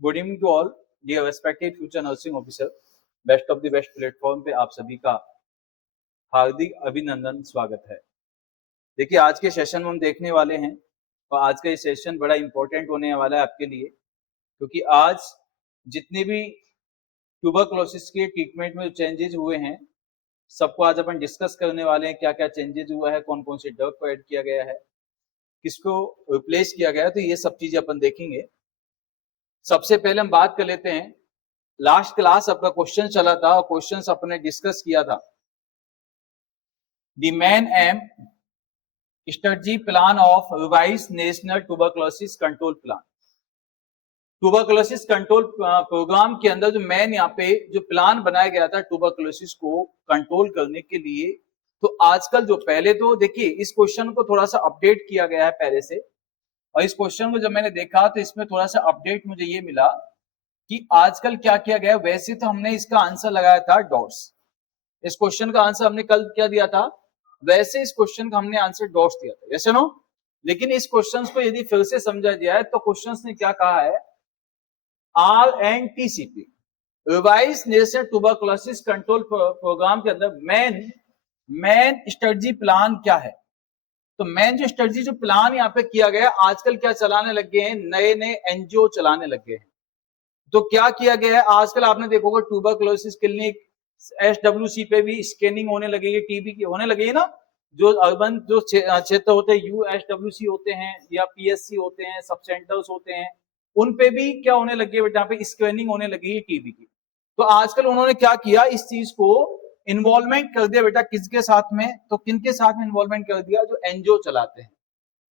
Good evening to all dear respected future nursing officer. Best of the best platform पे आप सभी का हार्दिक अभिनंदन, स्वागत है। देखिए, आज के सेशन में हम देखने वाले हैं और आज का ये सेशन बड़ा इंपॉर्टेंट होने वाला है आपके लिए, क्योंकि आज जितने भी ट्यूबरक्लोसिस के ट्रीटमेंट में चेंजेस हुए हैं सबको आज अपन डिस्कस करने वाले हैं। क्या क्या चेंजेस हुआ है, कौन कौन से ड्रग को ऐड किया गया है, किसको रिप्लेस किया गया है, तो ये सब चीजें अपन देखेंगे। सबसे पहले हम बात कर लेते हैं, लास्ट क्लास अपना क्वेश्चन चला था और क्वेश्चन अपने डिस्कस किया था। The main aim strategy plan of revise national tuberculosis control plan. Tuberculosis control programme के अंदर जो मेन यहाँ पे जो प्लान बनाया गया था ट्यूबरक्लोसिस को कंट्रोल करने के लिए, तो आजकल जो पहले तो देखिए इस क्वेश्चन को थोड़ा सा अपडेट किया गया है पहले से, और इस क्वेश्चन को जब मैंने देखा तो इसमें थोड़ा सा अपडेट मुझे ये मिला कि आजकल क्या किया गया। वैसे तो हमने इसका आंसर लगाया था डॉट्स, इस क्वेश्चन का आंसर हमने कल क्या दिया था, वैसे इस क्वेश्चन का हमने आंसर डॉट्स दिया था, यस नो। लेकिन इस क्वेश्चन को यदि फिर से समझा जाए तो क्वेश्चन ने क्या कहा है, RNTCP revise national tuberculosis control programme के अंदर मेन स्ट्रेटजी प्लान क्या है। तो मेन जो स्ट्रेटजी जो प्लान यहाँ पे किया गया, आजकल क्या चलाने लग गए हैं, नए नए एनजीओ चलाने लग गए हैं। तो क्या किया गया है, आजकल आपने देखोगे ट्यूबरक्लोसिस क्लिनिक, SWC पे भी स्कैनिंग होने लगेगी, टीबी की होने लगेगी ना। जो अर्बन जो क्षेत्र होते हैं, USWC होते हैं या PSC होते हैं, सब सेंटर्स होते हैं, उन पे भी क्या होने लगी है बेटा, यहाँ पे स्कैनिंग होने लगी है टीबी की। तो आजकल उन्होंने क्या किया, इस चीज को इन्वॉल्वमेंट कर दिया बेटा, किसके साथ में, तो किनके साथ में इन्वॉल्वमेंट कर दिया, जो एनजीओ चलाते हैं।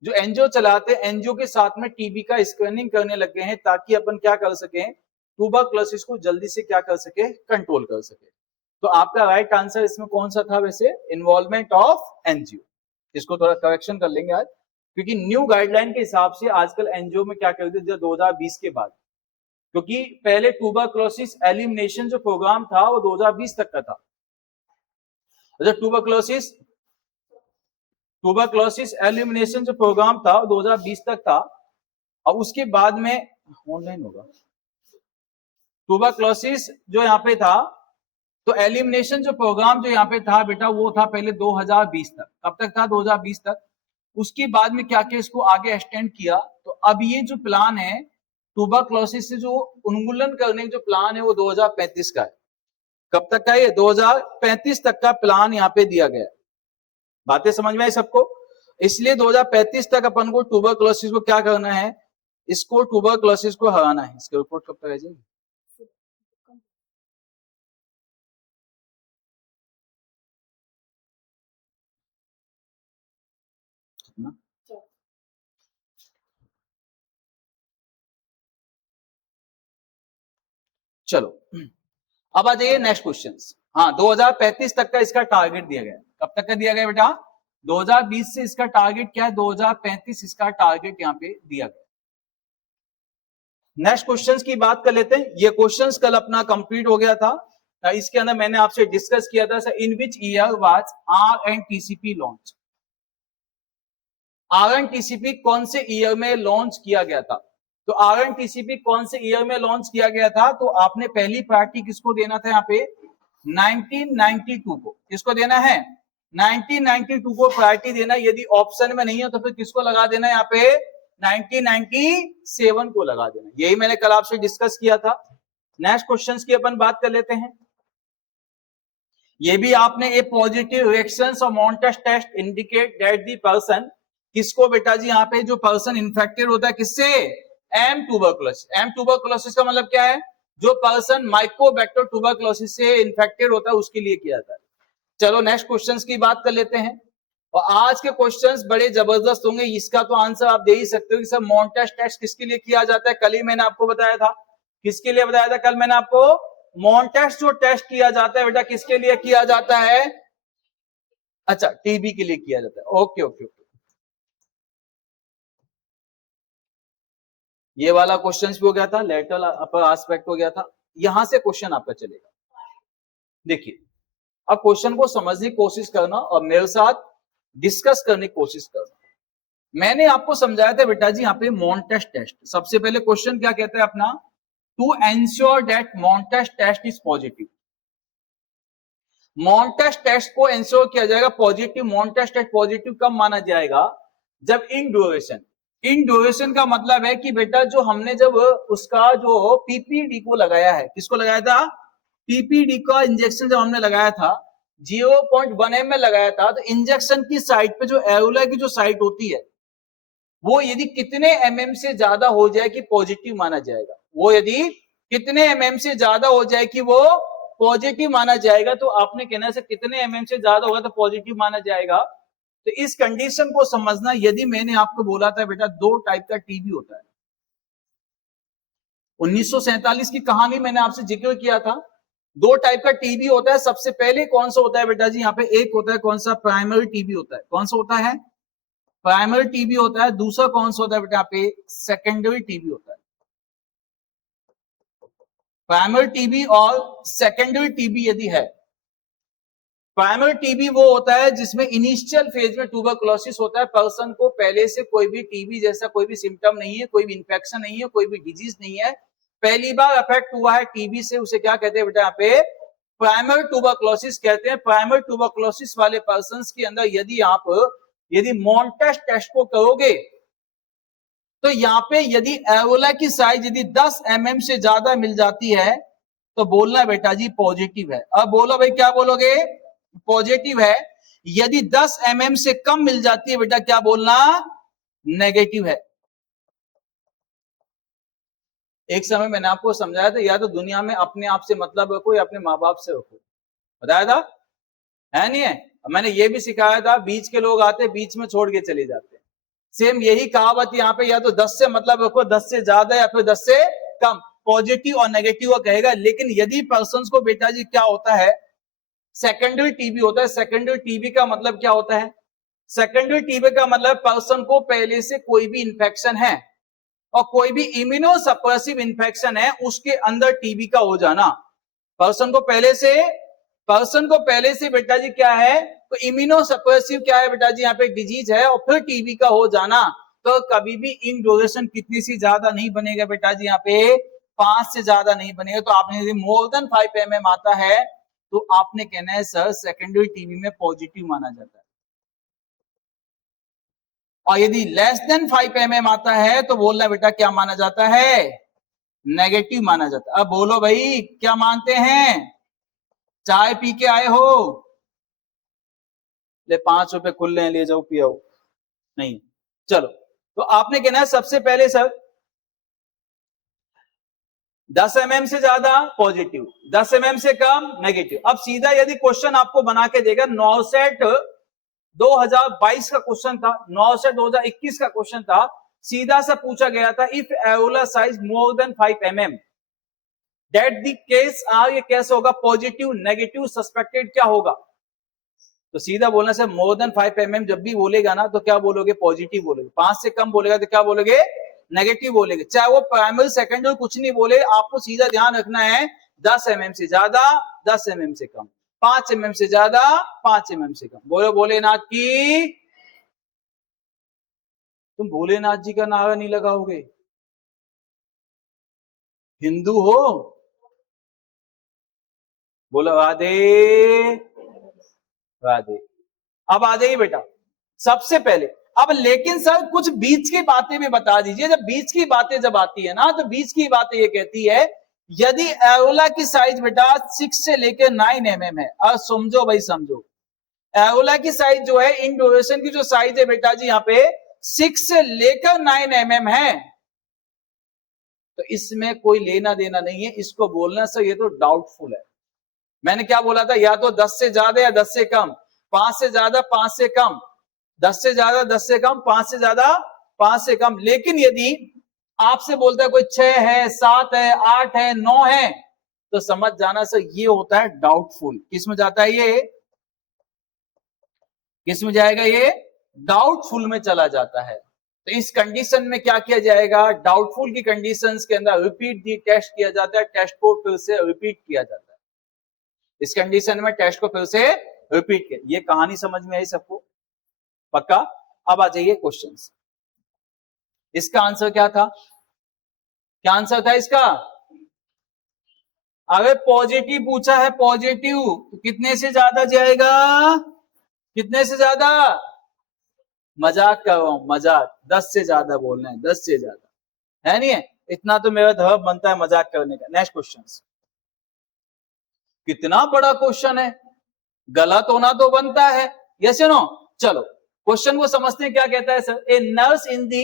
जो एनजीओ चलाते हैं, एनजीओ के साथ में टीबी का स्कैनिंग करने लगे हैं, ताकि अपन क्या कर सके, ट्यूबरक्लोसिस को जल्दी से क्या कर सके, कंट्रोल कर सके। तो आपका राइट आंसर इसमें कौन सा था वैसे, इन्वॉल्वमेंट ऑफ एनजीओ। इसको थोड़ा करेक्शन कर लेंगे आज, क्योंकि न्यू गाइडलाइन के हिसाब से आजकल एनजीओ में क्या कर दिया 2020 के बाद, क्योंकि पहले ट्यूबरक्लोसिस एलिमिनेशन जो प्रोग्राम था वो 2020 तक का था। ट्यूबरक्लोसिस एलिमिनेशन जो प्रोग्राम था वो 2020 तक था, और उसके बाद में ऑनलाइन होगा। ट्यूबरक्लोसिस जो यहाँ पे था, तो एलिमिनेशन जो प्रोग्राम जो यहाँ पे था बेटा, वो था पहले 2020 तक। कब तक था, 2020 तक। उसके बाद में क्या किया, इसको आगे एक्सटेंड किया। तो अब ये जो प्लान है ट्यूबरक्लोसिस से जो उन्मूलन करने का जो प्लान है वो 2035 का है। कब तक का, ये 2035 तक का प्लान यहाँ पे दिया गया। बातें समझ में आई सबको। इसलिए 2035 तक अपन को ट्यूबरक्लोसिस को क्या करना है, इसको ट्यूबरक्लोसिस को हराना है। इसकी रिपोर्ट कब तक आ जाएगी, चलो अब आ जाइए नेक्स्ट क्वेश्चन। हाँ, 2035 तक का इसका टारगेट दिया गया। कब तक का दिया गया बेटा, 2020 से इसका टारगेट क्या है, 2035 इसका टारगेट यहाँ पे दिया गया। नेक्स्ट क्वेश्चंस की बात कर लेते हैं। ये क्वेश्चंस कल अपना कंप्लीट हो गया था। इसके अंदर मैंने आपसे डिस्कस किया था, in which year was RNTCP launch. RNTCP कौन से ईयर में लॉन्च किया गया था, तो RNTCP कौन से ईयर में लॉन्च किया गया था, तो आपने पहली प्रायोरिटी किसको देना था, यहाँ पे 1992 को। किसको देना है, 1992 को प्रायोरिटी देना। यदि ऑप्शन में नहीं है तो फिर किसको लगा देना, यहाँ पे 1997 को लगा देना। यही मैंने कल आपसे डिस्कस किया था। नेक्स्ट क्वेश्चंस की अपन बात कर लेते हैं। ये भी आपने ए पॉजिटिव रिएक्शंस और Mantoux test indicate that the person, किसको बेटा जी, यहाँ पे जो पर्सन इन्फेक्टेड होता है किससे, एम ट्यूबरक्लोसिस। एम ट्यूबरक्लोसिस का मतलब क्या है, जो पर्सन माइकोबैक्टर ट्यूबरक्लोसिस से इन्फेक्टेड होता है उसके लिए किया जाता है। चलो नेक्स्ट क्वेश्चंस की बात कर लेते हैं। और आज के क्वेश्चंस बड़े जबरदस्त होंगे। इसका तो आंसर आप दे ही सकते हो कि सर मॉन्टेस टेस्ट किसके लिए किया जाता है। कल ही मैंने आपको बताया था, किसके लिए बताया था कल मैंने आपको, मॉन्टेस जो टेस्ट किया जाता है बेटा किसके लिए किया जाता है, अच्छा टीबी के लिए किया जाता है। ओके ओके ओके, ये वाला क्वेश्चन भी हो गया था, लेटरल अपर एस्पेक्ट हो गया था। यहां से क्वेश्चन आपका चलेगा। देखिए, अब क्वेश्चन को समझने की कोशिश करना और मेरे साथ डिस्कस करने की कोशिश करना। मैंने आपको समझाया था बेटा जी, यहाँ पे मॉन्टेस टेस्ट। सबसे पहले क्वेश्चन क्या कहता है अपना, to ensure that Mantoux test is positive. Mantoux test को एंश्योर किया जाएगा पॉजिटिव। मॉन्टेज टेस्ट पॉजिटिव कब माना जाएगा? जब इन ड्यूरेशन। इन ड्यूरेशन का मतलब है कि बेटा जो हमने जब उसका जो पीपीडी को लगाया है, किसको लगाया था? पीपीडी का इंजेक्शन जब हमने लगाया था 0.1 ml में लगाया था, तो इंजेक्शन की साइट पे जो एरुला की जो साइट होती है वो यदि कितने mm से ज्यादा हो जाए कि पॉजिटिव माना जाएगा। वो यदि कितने mm से ज्यादा हो जाए कि वो पॉजिटिव माना जाएगा। तो आपने कहना से कितने mm से ज्यादा होगा तो पॉजिटिव माना जाएगा। तो इस कंडीशन को समझना। यदि मैंने आपको बोला था बेटा दो टाइप का टीबी होता है, 1947 की कहानी मैंने आपसे जिक्र किया था। दो टाइप का टीबी होता है। सबसे पहले कौन सा होता है बेटा जी? यहाँ पे एक होता है कौन सा? प्राइमरी टीबी होता है। कौन सा होता है? प्राइमरी टीबी होता है। दूसरा कौन सा होता है बेटा? यहाँ पे सेकेंडरी टीबी होता है। प्राइमरी टीबी और सेकेंडरी टीबी यदि है, प्राइमरी टीबी वो होता है जिसमें इनिशियल फेज में ट्यूबरकुलोसिस होता है। पर्सन को पहले से कोई भी टीबी जैसा कोई भी सिम्टम नहीं है, कोई भी इंफेक्शन नहीं है, कोई भी डिजीज नहीं है, पहली बार अफेक्ट हुआ है टीबी से, उसे क्या कहते हैं बेटा? यहाँ पे प्राइमरी ट्यूबरकुलोसिस कहते हैं। प्राइमरी ट्यूबरकुलोसिस वाले पर्सन के अंदर यदि आप मॉन्टेज टेस्ट को करोगे तो यहाँ पे यदि एरोला की साइज यदि 10 mm से ज्यादा मिल जाती है तो बोलना बेटा जी पॉजिटिव है। अब बोलो भाई, क्या बोलोगे? पॉजिटिव है। यदि 10 mm से कम मिल जाती है बेटा क्या बोलना? नेगेटिव है। एक समय मैंने आपको समझाया था, या तो दुनिया में अपने आप से मतलब रखो या अपने माँ बाप से रखो, बताया था है नहीं है? मैंने ये भी सिखाया था, बीच के लोग आते बीच में छोड़ के चले जाते। सेम यही कहावत यहाँ पे, या तो 10 से मतलब रखो, 10 से ज्यादा या फिर 10 से कम, पॉजिटिव और नेगेटिव वो कहेगा। लेकिन यदि पर्संस को बेटा जी क्या होता है? सेकेंडरी टीबी होता है। सेकेंडरी टीबी का मतलब क्या होता है? सेकेंडरी टीबी का मतलब पर्सन को पहले से कोई भी इंफेक्शन है और कोई भी इम्यूनोसप्रेसिव इंफेक्शन है उसके अंदर टीबी का हो जाना। पर्सन को पहले से बेटा जी क्या है? तो इम्यूनोसप्रेसिव क्या है बेटा जी? यहाँ पे डिजीज है और फिर टीबी का हो जाना। तो कभी भी इन ड्यूरेशन कितनी सी ज्यादा नहीं बनेगा बेटा जी? यहाँ पे 5 से ज्यादा नहीं बनेगा। तो आपने यदि मोर देन 5 mm आता है तो आपने कहना है सर सेकेंडरी टीबी में पॉजिटिव माना जाता है। और यदि लेस देन 5 mm आता है तो बोलना बेटा क्या माना जाता है? नेगेटिव माना जाता है। अब बोलो भाई क्या मानते हैं? चाय पी के आए हो, ले 5 रुपए खुले हैं, ले जाओ पियो। नहीं, चलो तो आपने कहना है सबसे पहले सर 10 mm से ज्यादा पॉजिटिव, 10 mm से कम नेगेटिव। अब सीधा यदि क्वेश्चन आपको बना के देगा, नॉसेट 2022 का क्वेश्चन था, नॉसेट 2021 का क्वेश्चन था, सीधा सा पूछा गया था if areola size more than 5 mm that the case are, ये कैसे होगा? पॉजिटिव, नेगेटिव, सस्पेक्टेड, क्या होगा? तो सीधा बोलना से मोर देन 5 mm जब भी बोलेगा ना तो क्या बोलोगे? पॉजिटिव बोलोगे। 5 से कम बोलेगा तो क्या बोलोगे? नेगेटिव बोलेगे। चाहे वो प्राइमरी सेकेंडरी कुछ नहीं बोले, आपको सीधा ध्यान रखना है 10 mm से ज्यादा, 10 mm से कम, 5 mm से ज्यादा, 5 mm से कम। बोलो भोलेनाथ की। तुम भोलेनाथ जी का नारा नहीं लगाओगे? हिंदू हो? बोलो राधे राधे। अब आ जाइए बेटा सबसे पहले। अब लेकिन सर कुछ बीच की बातें भी बता दीजिए। जब बीच की बातें जब आती है ना, तो बीच की बातें ये कहती है यदि एरोला की साइज बेटा 6 से लेकर 9 mm है, और समझो भाई समझो, एरोला की साइज जो है, इन ड्यूरेशन की जो साइज है बेटा जी यहाँ पे 6 से लेकर 9 mm है, तो इसमें कोई लेना देना नहीं है। इसको बोलना सर ये तो डाउटफुल है। मैंने क्या बोला था? या तो 10 से ज्यादा या 10 से कम, 5 से ज्यादा 5 से कम, 10 से ज्यादा 10 से कम, 5 से ज्यादा 5 से कम। लेकिन यदि आपसे बोलता है कोई 6 है, 7 है, 8 है, 9 है, तो समझ जाना सर ये होता है डाउटफुल। किस में जाता है ये? किस में जाएगा ये? डाउटफुल में चला जाता है। तो इस कंडीशन में क्या किया जाएगा? डाउटफुल की कंडीशंस के अंदर रिपीट दी टेस्ट किया जाता है, टेस्ट को फिर से रिपीट किया जाता है। इस कंडीशन में टेस्ट को फिर से रिपीट किया। ये कहानी समझ में आई सबको? पक्का? अब आ जाइए क्वेश्चंस। इसका आंसर क्या था? क्या आंसर था इसका? अगर पॉजिटिव पूछा है पॉजिटिव तो कितने से ज्यादा जाएगा, कितने से ज्यादा, मजाक कर रहा हूं मजाक, 10 से ज्यादा बोलना है, 10 से ज्यादा है नहीं है, इतना तो मेरा धर्म बनता है मजाक करने का। नेक्स्ट क्वेश्चन, कितना बड़ा क्वेश्चन है, गलत होना तो बनता है, यस या नो। चलो क्वेश्चन को समझते हैं, क्या कहता है sir, a nurse in the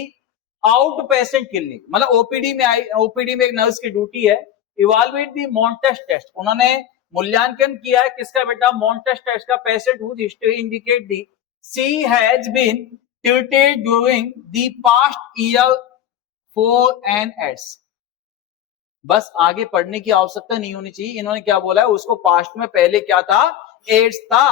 out patient clinic, मतलब ओपीडी में आई, ओपीडी में एक नर्स की ड्यूटी है, इवालुएट दी मॉन्टेस्ट टेस्ट, उन्होंने मूल्यांकन किया है किसका बेटा, मॉन्टेस्ट टेस्ट का, patient whose history indicate the she has been treated during the past year for an AIDS. बस आगे पढ़ने की आवश्यकता नहीं होनी चाहिए, इन्होंने क्या बोला है, उसको पास्ट में पहले क्या था, एड्स था।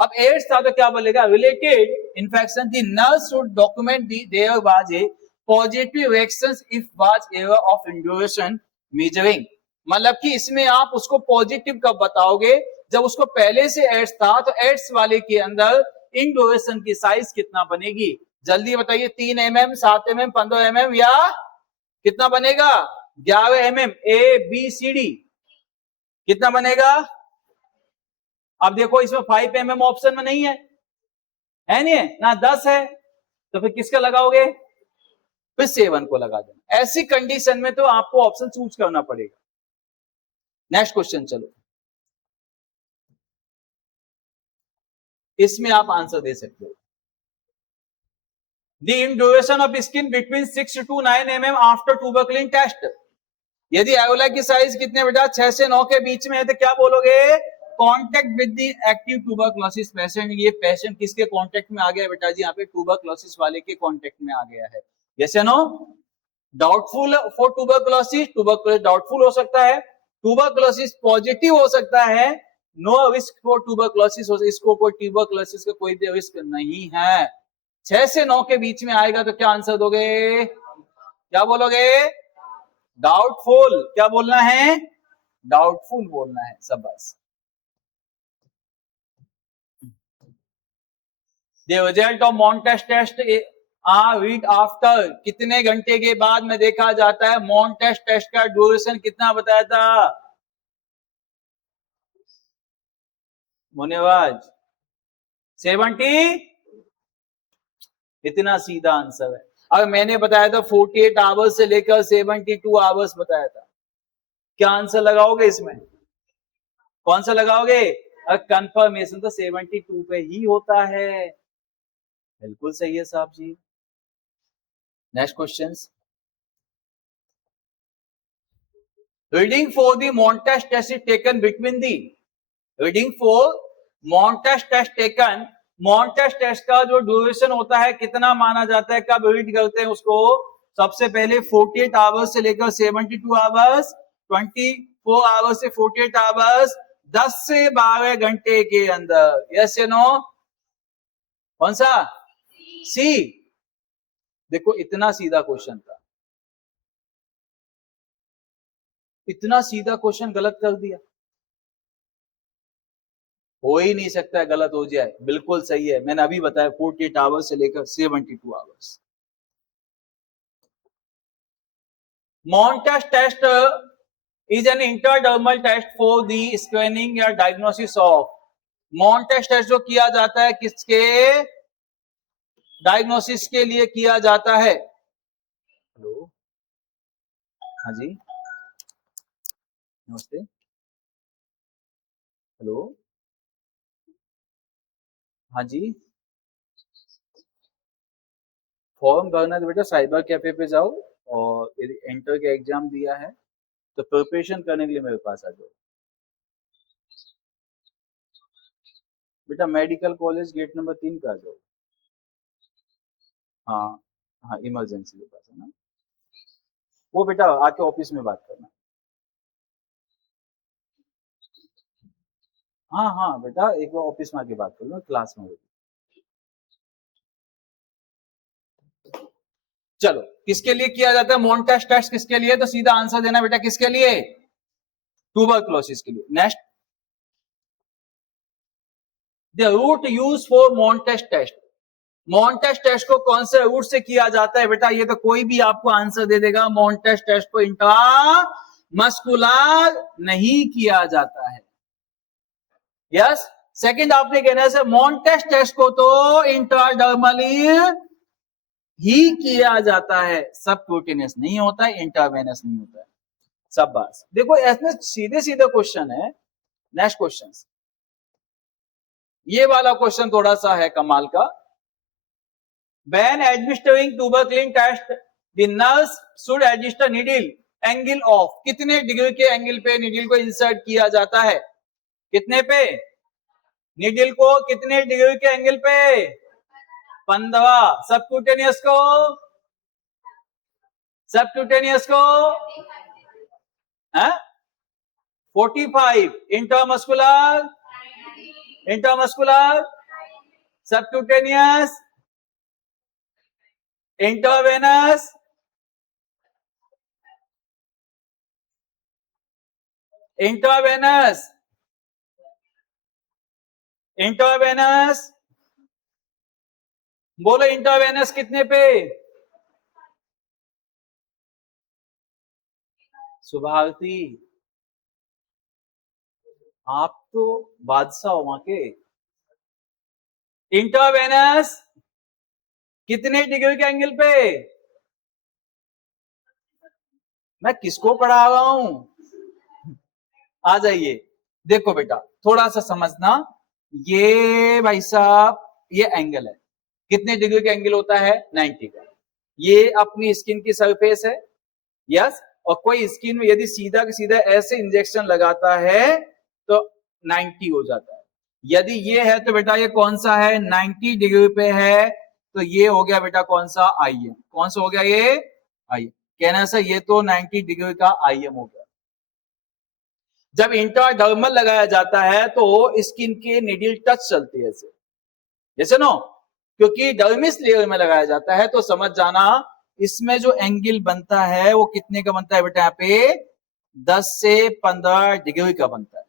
अब एड्स था तो क्या बोलेगा, related infection, the nurse should document there was a positive reactions if was error of induration measuring, मतलब कि इसमें आप उसको पॉजिटिव कब बताओगे, जब उसको पहले से एड्स था, तो एड्स वाले के अंदर इंड्यूरेशन की साइज कितना बनेगी, जल्दी बताइए, 3 mm, 7 mm, 15 mm या कितना बनेगा, 11 mm, A B C D, कितना बनेगा। अब देखो इसमें 5 mm ऑप्शन में नहीं है नहीं है ना, 10 है, तो फिर किसका लगाओगे, फिर 7 को लगा देना। ऐसी कंडीशन में तो आपको ऑप्शन चूज करना पड़ेगा। नेक्स्ट क्वेश्चन चलो, इसमें आप आंसर दे सकते हो, the duration of skin between 6 to 9 mm after tuberculin test, यदि एरोला की साइज कितने बेटा, 6 से 9 के बीच में है, तो क्या बोलोगे, contact with the active tuberculosis patient, ये पेशेंट किसके कांटेक्ट में आ गया बेटा जी, यहाँ पे ट्यूबरकुलोसिस वाले के कांटेक्ट में आ गया है, यस या no. Doubtful for tuberculosis, tuberculosis doubtful हो सकता है, ट्यूबरकुलोसिस पॉजिटिव हो सकता है, नो रिस्क फॉर ट्यूबरकुलोसिस, इसको कोई ट्यूबरकुलोसिस का कोई भी रिस्क नहीं है। 6 से 9 के बीच में आएगा तो क्या आंसर दोगे, क्या बोलोगे, डाउटफुल, क्या बोलना है, डाउटफुल बोलना है, सब बस। The result of Montest test are read after, कितने घंटे के बाद में देखा जाता है, Montest टेस्ट का ड्यूरेशन कितना बताया था, मुनेवाज 70, इतना सीधा आंसर है। अगर मैंने बताया था 48 आवर्स से लेकर 72 आवर्स बताया था, क्या आंसर लगाओगे इसमें, कौन सा लगाओगे, कंफर्मेशन तो 72 पे ही होता है, बिल्कुल सही है साहब जी। Next question, reading for the Mantoux test is taken between the, reading for Mantoux test taken, Mantoux test का जो ड्यूरेशन होता है कितना माना जाता है, कब रीड करते हैं उसको, सबसे पहले 48 आवर्स से लेकर 72 आवर्स, 24 आवर्स से 48 आवर्स, 10 से 12 घंटे के अंदर, यस या नो, कौन सा, सी। देखो इतना सीधा क्वेश्चन था, इतना सीधा क्वेश्चन गलत कर दिया, हो ही नहीं सकता है गलत हो जाए, बिल्कुल सही है, मैंने अभी बताया 48 आवर्स से लेकर 72 hours. Montest test is an intradermal test for the screening या diagnosis of, Montest test जो किया जाता है किसके, डायग्नोसिस के लिए किया जाता है। हेलो, हाँ जी, नमस्ते, हेलो, हाँ जी, फॉर्म भरना तो बेटा साइबर कैफे पे जाओ, और यदि एंटर का एग्जाम दिया है तो प्रिपरेशन करने के लिए मेरे पास आ जाओ बेटा, मेडिकल कॉलेज गेट नंबर 3 पे आ जाओ, हाँ हाँ, इमरजेंसी के पास है ना, वो बेटा आके ऑफिस में बात करना, हाँ हाँ बेटा, एक बार ऑफिस में आके बात कर लो, क्लास में। चलो किसके लिए किया जाता है मॉन्टेस्ट टेस्ट, किसके लिए, तो सीधा आंसर देना बेटा, किसके लिए, ट्यूबरकुलोसिस के लिए। Next, the route use for Mantoux test, Mantoux test को कौन से रूट से किया जाता है बेटा, ये तो कोई भी आपको आंसर दे देगा, मॉन्टेस्ट टेस्ट को इंट्रा मस्कुलर नहीं किया जाता है। यस। सेकंड आपने कहना है मॉन्टेस टेस्ट को तो इंट्राडर्मली ही किया जाता है, सबक्यूटेनियस नहीं होता है, इंट्रावेनस नहीं होता है। सब बात देखो, ऐसे सीधे सीधे क्वेश्चन है। नेक्स्ट क्वेश्चन, ये वाला क्वेश्चन थोड़ा सा है कमाल का। When administering tuberculin test, the nurse should administer needle angle of, कितने डिग्री के एंगल पे नीडल को इंसर्ट किया जाता है? कितने पे? नीडल को कितने डिग्री के एंगल पे? 15। सबक्यूटेनियस को? सबक्यूटेनियस को 45। Intramuscular? Intramuscular? Subcutaneous? Intravenous? Intravenous? Intravenous? बोलो इंट्रावेनस कितने पे? सुभावती, आप तो बादशाह हो वहां के। इंट्रावेनस कितने डिग्री के एंगल पे? मैं किसको पढ़ा रहा हूं? आ जाइए, देखो बेटा थोड़ा सा समझना। ये भाई साहब ये एंगल है, कितने डिग्री का एंगल होता है? 90 का। ये अपनी स्किन की सरफेस है। यस। और कोई स्किन में यदि सीधा का सीधा ऐसे इंजेक्शन लगाता है तो 90 हो जाता है। यदि ये है तो बेटा ये कौन सा है? 90 डिग्री पे है, तो ये हो गया बेटा कौन सा? आईएम। कौन सा हो गया ये? आईएम। कहना सर ये तो 90 डिग्री का आईएम हो गया। जब इंट्राडर्मल लगाया जाता है तो स्किन के नीडल टच चलती है ऐसे, जैसे नो, क्योंकि डर्मिस लेयर में लगाया जाता है तो समझ जाना इसमें जो एंगल बनता है वो कितने का बनता है बेटा? यहाँ पे 10 से 15 डिग्री का बनता है।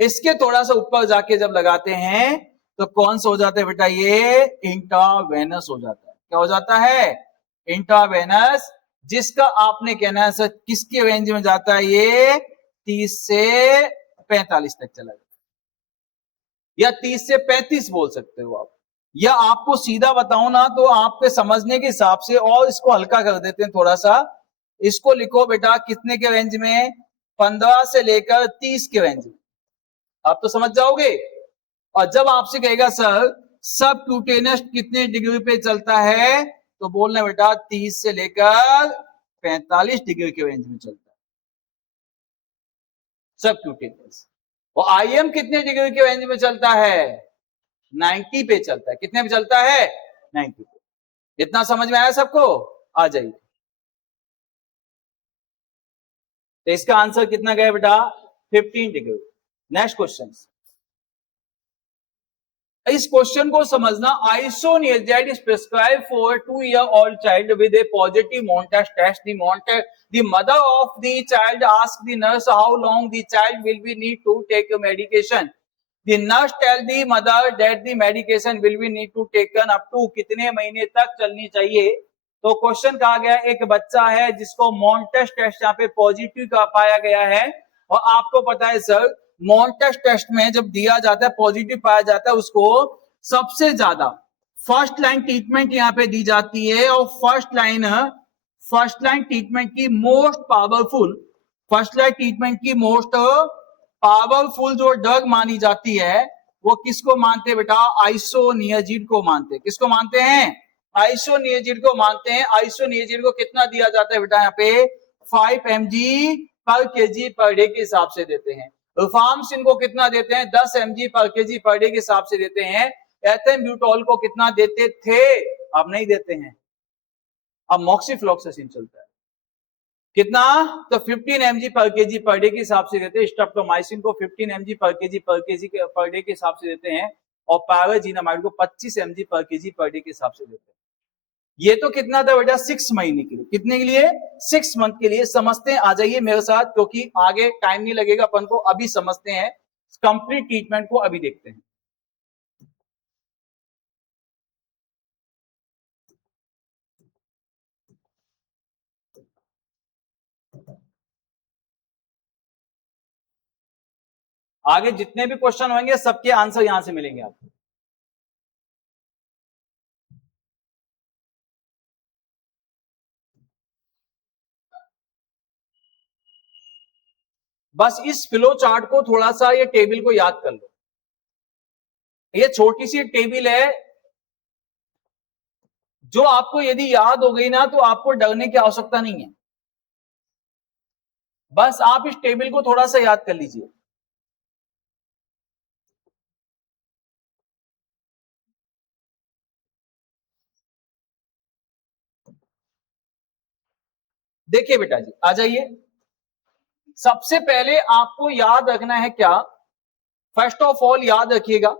इसके थोड़ा सा ऊपर जाके जब लगाते हैं तो कौन सा हो जाता है बेटा? ये इंट्रावेनस हो जाता है। क्या हो जाता है? इंट्रावेनस, जिसका आपने कहना है सर किसके रेंज में जाता है? ये 30 से 45 तक चला जाता है, या 30 से 35 बोल सकते हो आप। या आपको सीधा बताऊं ना तो आपके समझने के हिसाब से और इसको हल्का कर देते हैं थोड़ा सा। इसको लिखो बेटा कितने के रेंज में? 15 से लेकर 30 के रेंज में। आप तो समझ जाओगे। और जब आपसे कहेगा सर सब क्यूटेनस कितने डिग्री पे चलता है, तो बोलना बेटा 30 से लेकर 45 डिग्री के रेंज में चलता है सब क्यूटेनस। और आईएम कितने डिग्री के रेंज में चलता है? 90 पे चलता है। कितने पे चलता है? 90 पे। इतना समझ में आया सबको? आ जाइए। तो इसका आंसर कितना गया बेटा? 15 डिग्री। नेक्स्ट क्वेश्चन, इस क्वेश्चन को समझना। Isoniazid is prescribe for 2-year-old child with a positive Mantoux test. The mother of the child ask the nurse how long the child will be need to take medication. The nurse tell the mother that the medication will be need to taken up to, कितने महीने तक चलनी चाहिए? तो question कहा गया एक बच्चा है जिसको मॉन्टेस टेस्ट यहाँ पे पॉजिटिव का पाया गया है, और आपको पता है सर मॉन्टेस टेस्ट में जब दिया जाता है पॉजिटिव पाया जाता है उसको सबसे ज्यादा फर्स्ट लाइन ट्रीटमेंट यहाँ पे दी जाती है। और फर्स्ट लाइन ट्रीटमेंट की most powerful, first line treatment की मोस्ट पावरफुल जो ड्रग मानी जाती है वो किसको मानते हैं बेटा? आइसोनियाज़िड को मानते हैं। किसको मानते हैं? आइसोनियाज़िड को मानते हैं। आइसोनियाज़िड को कितना दिया जाता है बेटा? यहाँ पे 5 mg पर केजी पर डे के हिसाब से देते हैं। रिफार्मसिन को कितना देते हैं? 10 mg पर केजी पर डे के हिसाब से देते हैं। एथेम्ब्यूटोल को कितना देते थे? अब नहीं देते हैं, अब मॉक्सिफ्लॉक्सासिन चलता है। कितना? तो 15 mg पर केजी पर डे के हिसाब से देते हैं। स्ट्रेप्टोमाइसिन को 15 mg पर केजी पर डे के हिसाब से देते हैं, और पायरोजिनामाइड को 25 mg पर केजी पर डे के हिसाब से देते हैं। ये तो कितना था बेटा? 6 महीने के लिए। कितने के लिए? 6 मंथ के लिए। समझते हैं, आ जाइए मेरे साथ, क्योंकि आगे टाइम नहीं लगेगा अपन को। अभी समझते हैं कंप्लीट ट्रीटमेंट को, अभी देखते हैं। आगे जितने भी क्वेश्चन होंगे सबके आंसर यहां से मिलेंगे आपको। बस इस फ्लो चार्ट को थोड़ा सा, ये टेबल को याद कर लो। ये छोटी सी टेबल है जो आपको यदि याद हो गई ना तो आपको डरने की आवश्यकता नहीं है। बस आप इस टेबल को थोड़ा सा याद कर लीजिए। देखिए बेटा जी, आ जाइए। सबसे पहले आपको याद रखना है क्या, फर्स्ट ऑफ ऑल याद रखिएगा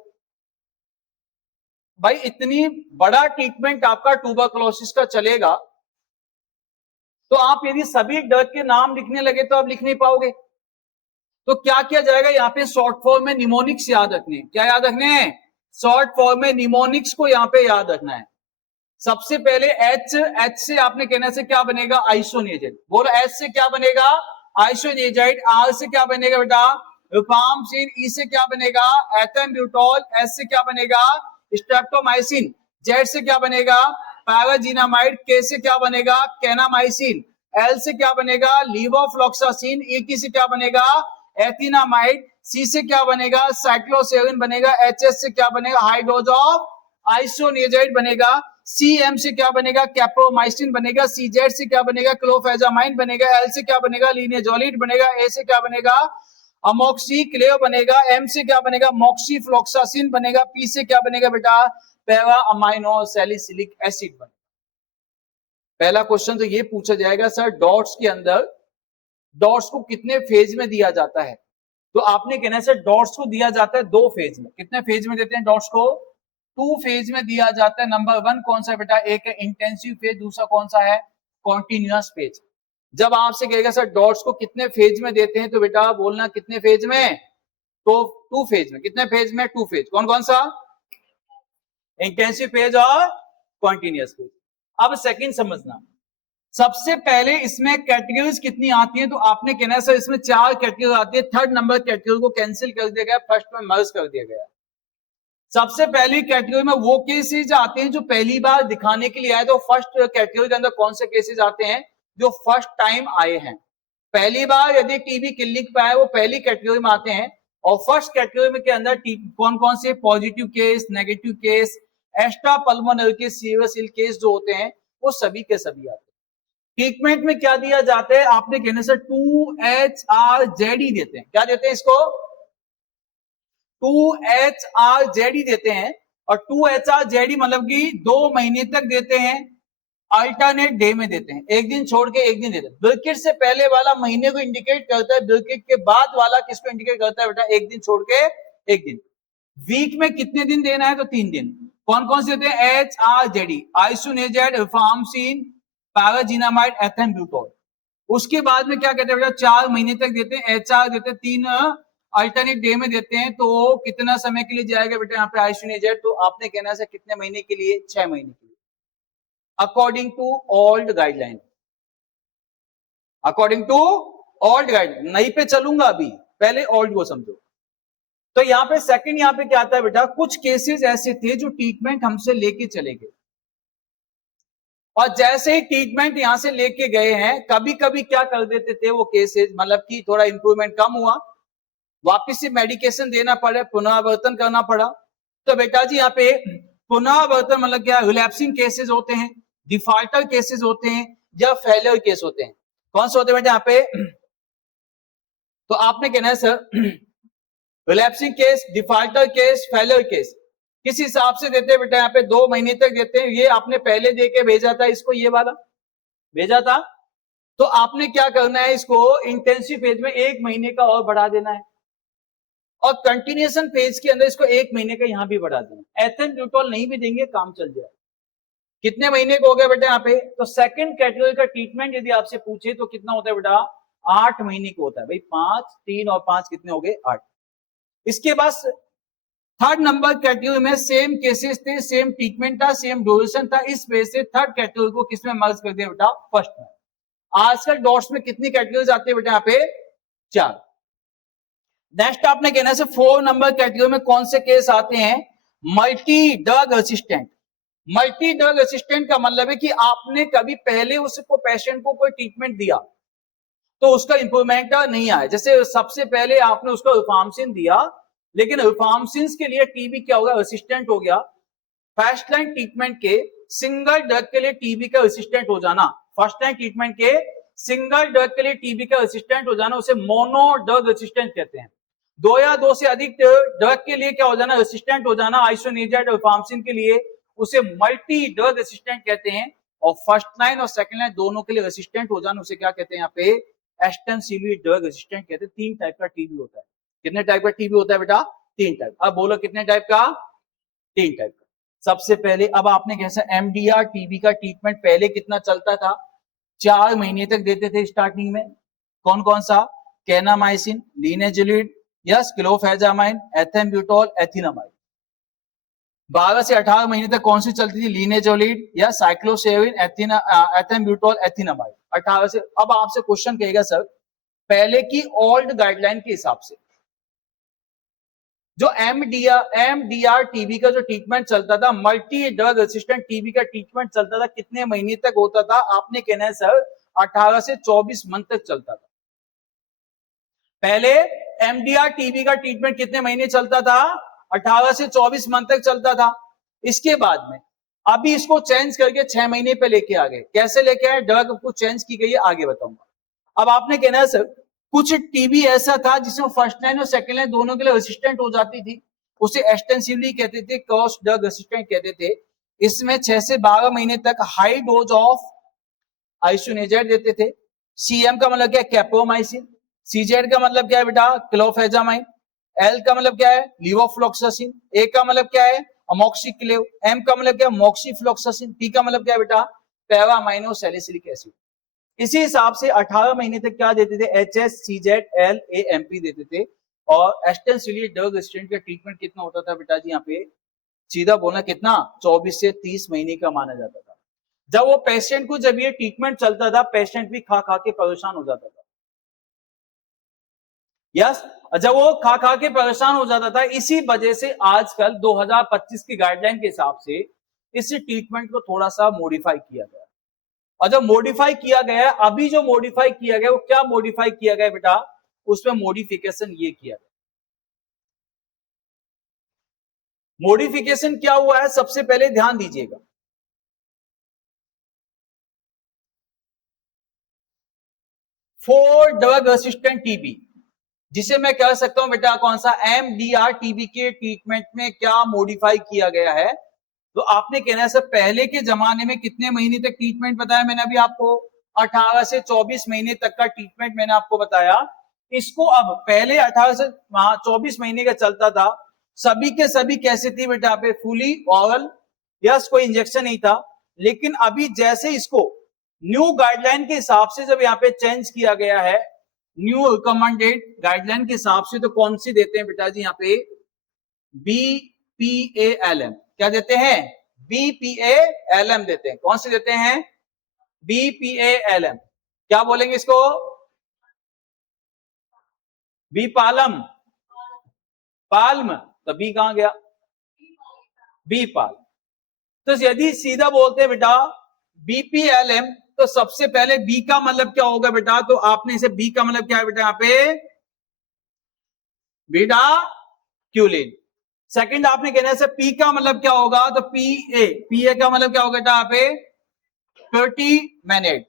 भाई, इतनी बड़ा ट्रीटमेंट आपका ट्यूबरकुलोसिस का चलेगा तो आप यदि सभी ड्रग के नाम लिखने लगे तो आप लिख नहीं पाओगे। तो क्या किया जाएगा, यहाँ पे शॉर्ट फॉर्म में निमोनिक्स याद रखने। क्या याद रखने हैं, शॉर्ट फॉर्म में निमोनिक्स को यहाँ पे याद रखना है। सबसे पहले एच से आपने कहना से क्या बनेगा, आइसोनियाजाइड। बोलो एच से क्या बनेगा, आइसोनियाजाइड। आर से क्या बनेगा बेटा, रिफाम्पिसिन। ई से क्या बनेगा, एथेनब्यूटोल। एस से क्या बनेगा, स्ट्रेप्टोमाइसिन। जेड से क्या बनेगा, पैराजीनामाइड। के से क्या बनेगा, केनामाइसिन। एल से क्या बनेगा, लीवोफ्लॉक्सासिन। ई से क्या बनेगा, एथिनामाइड। सी से क्या बनेगा, साइक्लोसेरिन बनेगा। एचएस से क्या बनेगा, हाई डोज ऑफ आइसोनियाजाइड बनेगा। सीएम से क्या बनेगा, कैप्रोमाइसिन बनेगा। सीजेड से क्या बनेगा, क्लोफेजामाइन बनेगा। एल से क्या बनेगा, लिनेजोलिड बनेगा। ए से क्या बनेगा, अमोक्सिक्लेव बनेगा। एम से क्या बनेगा, मोक्सीफ्लोक्सासिन बनेगा। पी से क्या बनेगा बेटा, पैरा अमाइनो सैलिसिलिक एसिड बनेगा। पहला क्वेश्चन तो ये पूछा जाएगा सर, डॉट्स के अंदर डॉट्स को कितने फेज में दिया जाता है। तो आपने कहना है सर डॉट्स को दिया जाता है दो फेज में। कितने फेज में देते हैं डॉट्स को, टू फेज में दिया जाता है। नंबर वन कौन सा बेटा, एक है इंटेंसिव फेज, दूसरा कौन सा है, कॉन्टिन्यूअस फेज। जब आपसे कहेगा सर डॉट्स को कितने फेज में देते हैं तो बेटा बोलना कितने फेज में, तो टू फेज में। कितने फेज में, टू फेज। कौन कौन सा, इंटेंसिव फेज और कॉन्टिन्यूअस फेज। अब सेकंड समझना, सबसे पहले इसमें कैटेगरीज कितनी आती हैं, तो आपने कहना है सर इसमें 4 कैटेगरी आती है। थर्ड नंबर कैटेगरी को कैंसिल कर दिया गया, फर्स्ट में मर्ज कर दिया गया। सबसे पहली कैटेगरी में वो केसेस आते हैं जो पहली बार दिखाने के लिए आए। तो फर्स्ट कैटेगरी के अंदर कौन से केसेस आते हैं, जो फर्स्ट टाइम आए हैं, पहली बार यदि टीबी क्लिनिक पे आए वो पहली कैटेगरी में आते हैं। और फर्स्ट कैटेगरी में के अंदर कौन कौन से positive case, negative case, extra pulmonary के सीरियस इल केस जो होते हैं वो सभी के सभी आते हैं। ट्रीटमेंट में क्या दिया जाता है, आपने कहने से 2HRZD देते हैं। क्या देते हैं इसको, 2HRZD देते हैं। और 2HRZD मतलब कि 2 महीने तक देते हैं, अल्टरनेट डे में देते हैं, एक दिन छोड़ के एक दिन देते हैं। ब्रैकेट से पहले वाला महीने को इंडिकेट करता है, ब्रैकेट के बाद वाला किसको इंडिकेट करता है बेटा, एक दिन छोड़ के एक दिन। वीक में कितने दिन देना है, तो 3 दिन। कौन कौन से देते हैं, HRZD, आइसोनियाजाइड, रिफाम्पिसिन, पैराजीनामाइड, एथेनब्यूटोल। उसके बाद में क्या कहते हैं बेटा, 4 महीने तक देते हैं। HR देते हैं 3 अल्टरनेट डे में देते हैं। तो कितना समय के लिए जाएगा बेटा यहाँ पे आइसोनियाजाइड, तो आपने कहना है कितने महीने के लिए, 6 महीने के लिए, according to old guideline. According to old guideline, नई पे चलूंगा अभी, पहले ओल्ड को समझो। तो यहाँ पे सेकंड, यहाँ पे क्या आता है बेटा, कुछ केसेस ऐसे थे जो ट्रीटमेंट हमसे लेके चले गए, और जैसे ही ट्रीटमेंट यहां से लेके गए हैं कभी कभी क्या कर देते थे वो केसेस, मतलब कि थोड़ा इंप्रूवमेंट कम हुआ, वापिस से मेडिकेशन देना पड़े, पुनरावर्तन करना पड़ा। तो बेटा जी यहाँ पे पुनरावर्तन मतलब क्या, रिलैप्सिंग केसेस होते हैं, डिफॉल्टर केसेस होते हैं, या फेलियर केस होते हैं। कौन से होते हैं बेटा यहाँ पे, तो आपने कहना है sir relapsing case, defaulter case, failure case किस हिसाब से देते हैं बेटा, यहाँ पे 2 महीने तक देते हैं। ये आपने पहले दे के भेजा था इसको, ये वाला भेजा था, तो आपने क्या करना है, इसको इंटेंसिव फेज में 1 महीने का और बढ़ा देना है, और कंटिन्यूएशन फेज के अंदर इसको 1 महीने का यहां भी बढ़ा देना। एथेनब्यूटोल नहीं भी देंगे काम चल जाए। कितने महीने को हो गया बेटा यहाँ पे, तो सेकंड कैटेगरी का ट्रीटमेंट यदि आपसे पूछे तो कितना होता है बेटा, 8 महीने को होता है भाई। 5, 3 और 5 कितने हो गए, 8। इसके बाद थर्ड नंबर कैटेगरी में सेम केसेस थे, सेम ट्रीटमेंट था, सेम ड्यूरेशन था, इस वजह से थर्ड कैटेगरी को किसमें मर्ज कर दिया बेटा, फर्स्ट में। आजकल डॉट्स में कितनी कैटेगरीज आती है बेटा यहाँ पे, 4। नेक्स्ट आपने कहना है 4 नंबर कैटेगरी में कौन से केस आते हैं, multi drug assistant. Multi drug assistant का मतलब है कि आपने कभी पहले उसको पेशेंट को कोई ट्रीटमेंट दिया तो उसका इंप्रूवमेंट नहीं आया। जैसे सबसे पहले आपने उसको रिफार्मसिन दिया, लेकिन रिफार्मसिन के लिए टीबी क्या होगा, असिस्टेंट हो गया। फर्स्ट लाइन ट्रीटमेंट के सिंगल ड्रग के लिए टीबी का असिस्टेंट हो जाना, फर्स्ट लाइन ट्रीटमेंट के सिंगल ड्रग के लिए टीबी का असिस्टेंट हो जाना, उसे मोनो ड्रग असिस्टेंट कहते हैं। 2 या 2 से अधिक ड्रग के लिए क्या हो जाना, असिस्टेंट हो जाना, आइसोनिazid और रिफार्मसिन के लिए उसे मल्टी ड्रग असिस्टेंट कहते हैं। और फर्स्ट लाइन और सेकंड लाइन दोनों के लिए असिस्टेंट हो जाना, उसे क्या कहते हैं यहाँ पे, एक्सटेंसिवली ड्रग असिस्टेंट कहते हैं। 3 टाइप का टीबी होता है। कितने टाइप का टीबी होता है बेटा, 3 टाइप। अब बोलो कितने टाइप का, 3 टाइप का। सबसे पहले अब आपने कैसा एमडीआर टीबी का ट्रीटमेंट पहले कितना चलता था, 4 महीने तक देते थे स्टार्टिंग में। कौन कौन सा, कैनामाइसिन, लिनेजुलिड, यस, क्लोफेजामाइन, एथेम्ब्यूटोल, एथिनामाइड। 12 से 18 महीने तक कौन सी चलती थी, लिनेजुलिड या साइक्लोसेविन, एथेम्ब्यूटोल, एथिनामाइड। 18 से। अब आपसे क्वेश्चन कहेगा सर पहले की ओल्ड गाइडलाइन के हिसाब से जो एमडीआर टीबी का जो ट्रीटमेंट चलता था, मल्टी ड्रग रेसिस्टेंट टीबी का ट्रीटमेंट चलता था, कितने महीने तक होता था, आपने कहना है सर 18 से 24 मंथ तक चलता था। पहले एमडीआर टीबी का ट्रीटमेंट कितने महीने चलता था, 18 से 24 मंथ तक चलता था। इसके बाद में अभी इसको चेंज करके 6 महीने पे लेके आ गए। कैसे लेके आए, ड्रग को चेंज की गई है, आगे बताऊंगा। अब आपने कहना है सर कुछ टीबी ऐसा था जिसमें फर्स्ट लाइन और सेकंड लाइन दोनों के लिए असिस्टेंट हो जाती थी, उसे एक्सटेंसिवली कहते थे, क्रॉस ड्रग असिस्टेंट कहते थे। इसमें 6 से 12 महीने तक हाई डोज ऑफ आइसोनिazid देते थे। सीएम का मतलब क्या है, कैप्रोमाइसिन। सीजेड का मतलब क्या है बेटा, क्लोफेजामाइन। एल का मतलब क्या है, लीवोफ्लॉक्सासिन। ए का मतलब क्या है, अमोक्सिक्लेव। एम का मतलब क्या है, मोक्सीफ्लॉक्सासिन। पी का मतलब क्या है बेटा, पैरामाइनो सैलिसिलिक एसिड। इसी हिसाब से 18 महीने तक क्या देते थे, एचएस, सीजेड, एल, ए, एमपी देते थे। और एक्सटेंसिवली ड्रग रेसिस्टेंट का ट्रीटमेंट कितना होता था बेटा जी, यहाँ पे सीधा बोलना कितना, 24 से 30 महीने का माना जाता था। जब वो पेशेंट को जब ये ट्रीटमेंट चलता था, पेशेंट भी खा खा के परेशान हो जाता था। यस, जब वो खा खा के परेशान हो जाता था, इसी वजह से आजकल 2025 की गाइडलाइन के हिसाब से इस ट्रीटमेंट को थोड़ा सा मॉडिफाई किया गया। और जब मॉडिफाई किया गया, अभी जो मॉडिफाई किया गया वो क्या मॉडिफाई किया गया बेटा, उसमें मॉडिफिकेशन ये किया गया। मॉडिफिकेशन क्या हुआ है, सबसे पहले ध्यान दीजिएगा। फॉर ड्रग रेसिस्टेंट टीबी, जिसे मैं कह सकता हूं बेटा कौन सा, एमडीआर टीबी के ट्रीटमेंट में क्या मॉडिफाई किया गया है। तो आपने कहना है सर पहले के जमाने में कितने महीने तक ट्रीटमेंट बताया मैंने अभी आपको, 18 से 24 महीने तक का ट्रीटमेंट मैंने आपको बताया। इसको अब पहले 18 से 24 महीने का चलता था, सभी के सभी कैसे थी बेटा पे, फुली ऑरल, यस, कोई इंजेक्शन नहीं था। लेकिन अभी जैसे इसको न्यू गाइडलाइन के हिसाब से जब यहाँ पे चेंज किया गया है, न्यू रिकमेंडेड गाइडलाइन के हिसाब से, तो कौन सी देते हैं बेटा जी यहाँ पे, BPALM। क्या देते हैं, BPALM देते हैं। कौन सी देते हैं, BPALM। क्या बोलेंगे इसको, बी पालम, पाल्म, तो बी कहां गया, बी पाल। तो यदि सीधा बोलते हैं बेटा BPALM, तो सबसे पहले बी का मतलब क्या होगा बेटा, तो आपने इसे बी का मतलब क्या है बेटा यहाँ पे, बीटा क्यूलिन। सेकंड आपने कहना है पी का मतलब क्या होगा, तो पीए का मतलब क्या होगा बेटा यहाँ पे, प्रोटीमैनेट,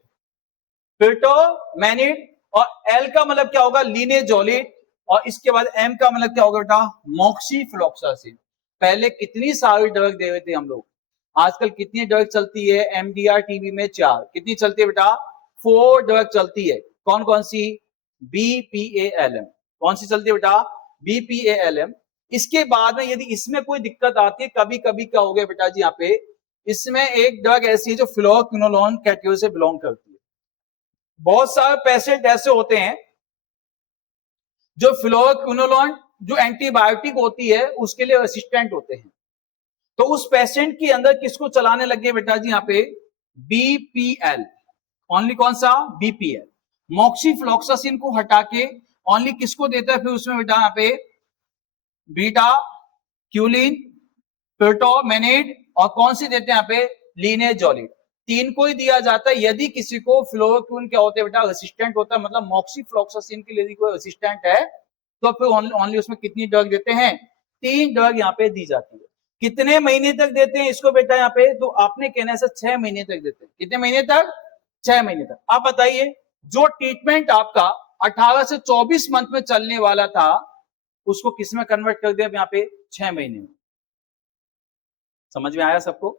प्रोटोमैनेट। और एल का मतलब क्या होगा, लिनेजोलिड। और इसके बाद एम का मतलब क्या होगा बेटा, मोक्सीफ्लॉक्सासिन। पहले कितनी सारी ड्रग दे रहे थे हम लोग, आजकल कितनी ड्रग चलती है, एमडीआर टीबी में 4, कितनी चलती है बेटा, 4 ड्रग चलती है। कौन कौन सी, BPALM। कौन सी चलती है बेटा, BPALM। इसके बाद में यदि इसमें कोई दिक्कत आती है, कभी कभी क्या हो गया बेटा जी यहाँ पे, इसमें एक ड्रग ऐसी है जो फ्लोरोक्विनोलोन कैटेगरी से बिलोंग करती है। बहुत सारे पेशेंट ऐसे होते हैं जो फ्लोरोक्विनोलोन जो एंटीबायोटिक होती है उसके लिए असिस्टेंट होते हैं। तो उस पेशेंट के अंदर किसको चलाने लगे बेटा जी यहाँ पे, BPL। ओनली कौन सा, BPL। मोक्सीफ्लॉक्सासिन को हटा के ओनली किसको देता है फिर उसमें बेटा यहाँ पे बीटा क्यूलिन, प्रोटोमेनेड और कौन सी देते हैं यहाँ पे लीनेजोलिड। तीन को ही दिया जाता है। यदि किसी को फ्लोरोक्विन क्या होते हैं बेटा रेसिस्टेंट होता है, मतलब मॉक्सीफ्लॉक्सासिन के लिए यदि कोई रेसिस्टेंट है तो फिर ओनली उसमें कितनी ड्रग देते हैं, 3 ड्रग यहाँ पे दी जाती है। कितने महीने तक देते हैं इसको बेटा यहाँ पे, तो आपने कहना से 6 महीने तक देते हैं। कितने महीने तक, 6 महीने तक। आप बताइए जो ट्रीटमेंट आपका 18 से 24 मंथ में चलने वाला था उसको किस में कन्वर्ट कर दिया यहाँ पे 6 महीने में। समझ में आया सबको,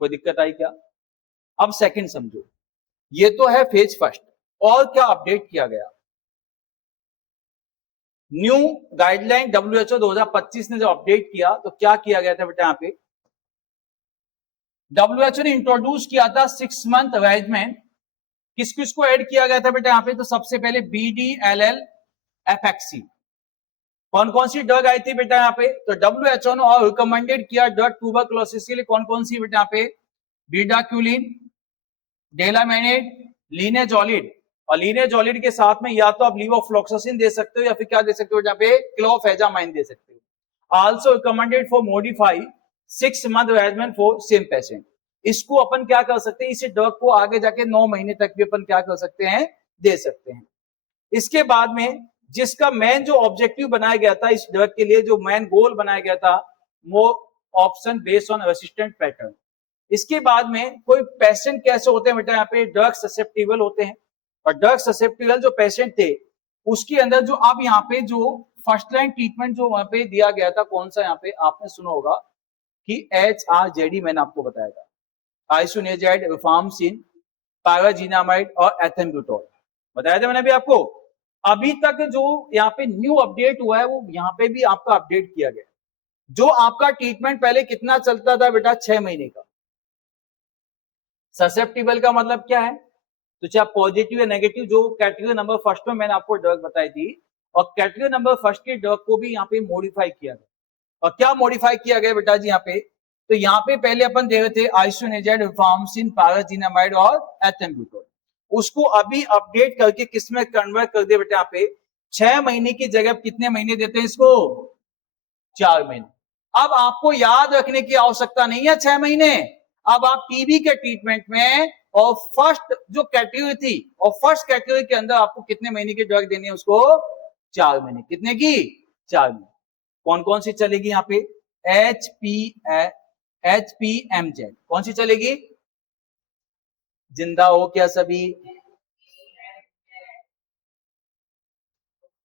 कोई दिक्कत आई क्या? अब सेकंड समझो, ये तो है फेज फर्स्ट। और क्या अपडेट किया गया, न्यू गाइडलाइन WHO 2025 ने जो अपडेट किया तो क्या किया गया था बेटा यहाँ पे, WHO ने इंट्रोड्यूस किया था 6 मंथ रेजिमेन। किस किस को ऐड किया गया था बेटा यहाँ पे, तो सबसे पहले BDLL FXC। कौन कौन सी ड्रग आई थी बेटा यहाँ पे, तो WHO ने और रिकमेंडेड किया ड्रग ट्यूबरकुलोसिस के लिए कौन कौन सी बेटा यहाँ पे, बीटाक्यूलिन, डेलामेनेड, लीनेजोलिड। और लीनेजोलिड के साथ में या तो आप लीवोफ्लॉक्सासिन दे सकते हो या फिर क्या दे सकते हो यहाँ पे क्लोफेजामाइन दे सकते हो। Also recommended for modify 6 month regimen for same patient. इसको अपन क्या कर सकते हैं, इस ड्रग को आगे जाके 9 महीने तक भी अपन क्या कर सकते हैं, दे सकते हैं। इसके बाद में जिसका मेन जो ऑब्जेक्टिव बनाया गया था इस ड्रग के लिए, जो मेन गोल बनाया गया था वो option based on resistant pattern. इसके बाद में कोई पेशेंट कैसे होते हैं बेटा यहाँ पे, ड्रग ससेप्टिबल होते हैं। और ड्रग ससेप्टिबल जो पेशेंट थे उसके अंदर जो अब यहाँ पे जो फर्स्ट लाइन ट्रीटमेंट जो वहां पे दिया गया था कौन सा, यहाँ पे आपने सुना होगा कि HRJD मैंने आपको बताया था, आइसोनियाजाइड, रिफार्मसिन, पाराजीनामाइड और एथेम्ब्यूटोल बताया था मैंने भी आपको। अभी तक जो यहाँ पे न्यू अपडेट हुआ है वो यहाँ पे भी आपका अपडेट किया गया। जो आपका ट्रीटमेंट पहले कितना चलता था बेटा, 6 महीने का। ससेप्टिबल का मतलब क्या है, तो चाहे पॉजिटिव या नेगेटिव, जो कैटेगरी नंबर फर्स्ट में मैंने आपको ड्रग बताई थी, और कैटेगरी नंबर फर्स्ट की ड्रग को भी यहाँ पे मॉडिफाई किया गया। और क्या मॉडिफाई किया गया बेटा जी यहाँ पे, तो यहाँ पे पहले अपन दे रहे थे आइसोनियाजाइड, रिफार्मसिन, पाराजीनामाइड और एथेम्ब्यूटोल। उसको अभी अपडेट करके किसमें कन्वर्ट कर दिया बेटा यहाँ पे, 6 महीने की जगह कितने महीने देते हैं इसको, 4 महीने। अब आपको याद रखने की आवश्यकता नहीं है 6 महीने। अब आप टीबी के ट्रीटमेंट में और फर्स्ट जो कैटेगरी थी और फर्स्ट कैटेगरी के अंदर आपको कितने महीने की ड्रग देनी है उसको, 4 महीने। कितने की, 4 महीने। कौन कौन सी चलेगी यहाँ पे, HPMZ कौन सी चलेगी, जिंदा हो क्या सभी,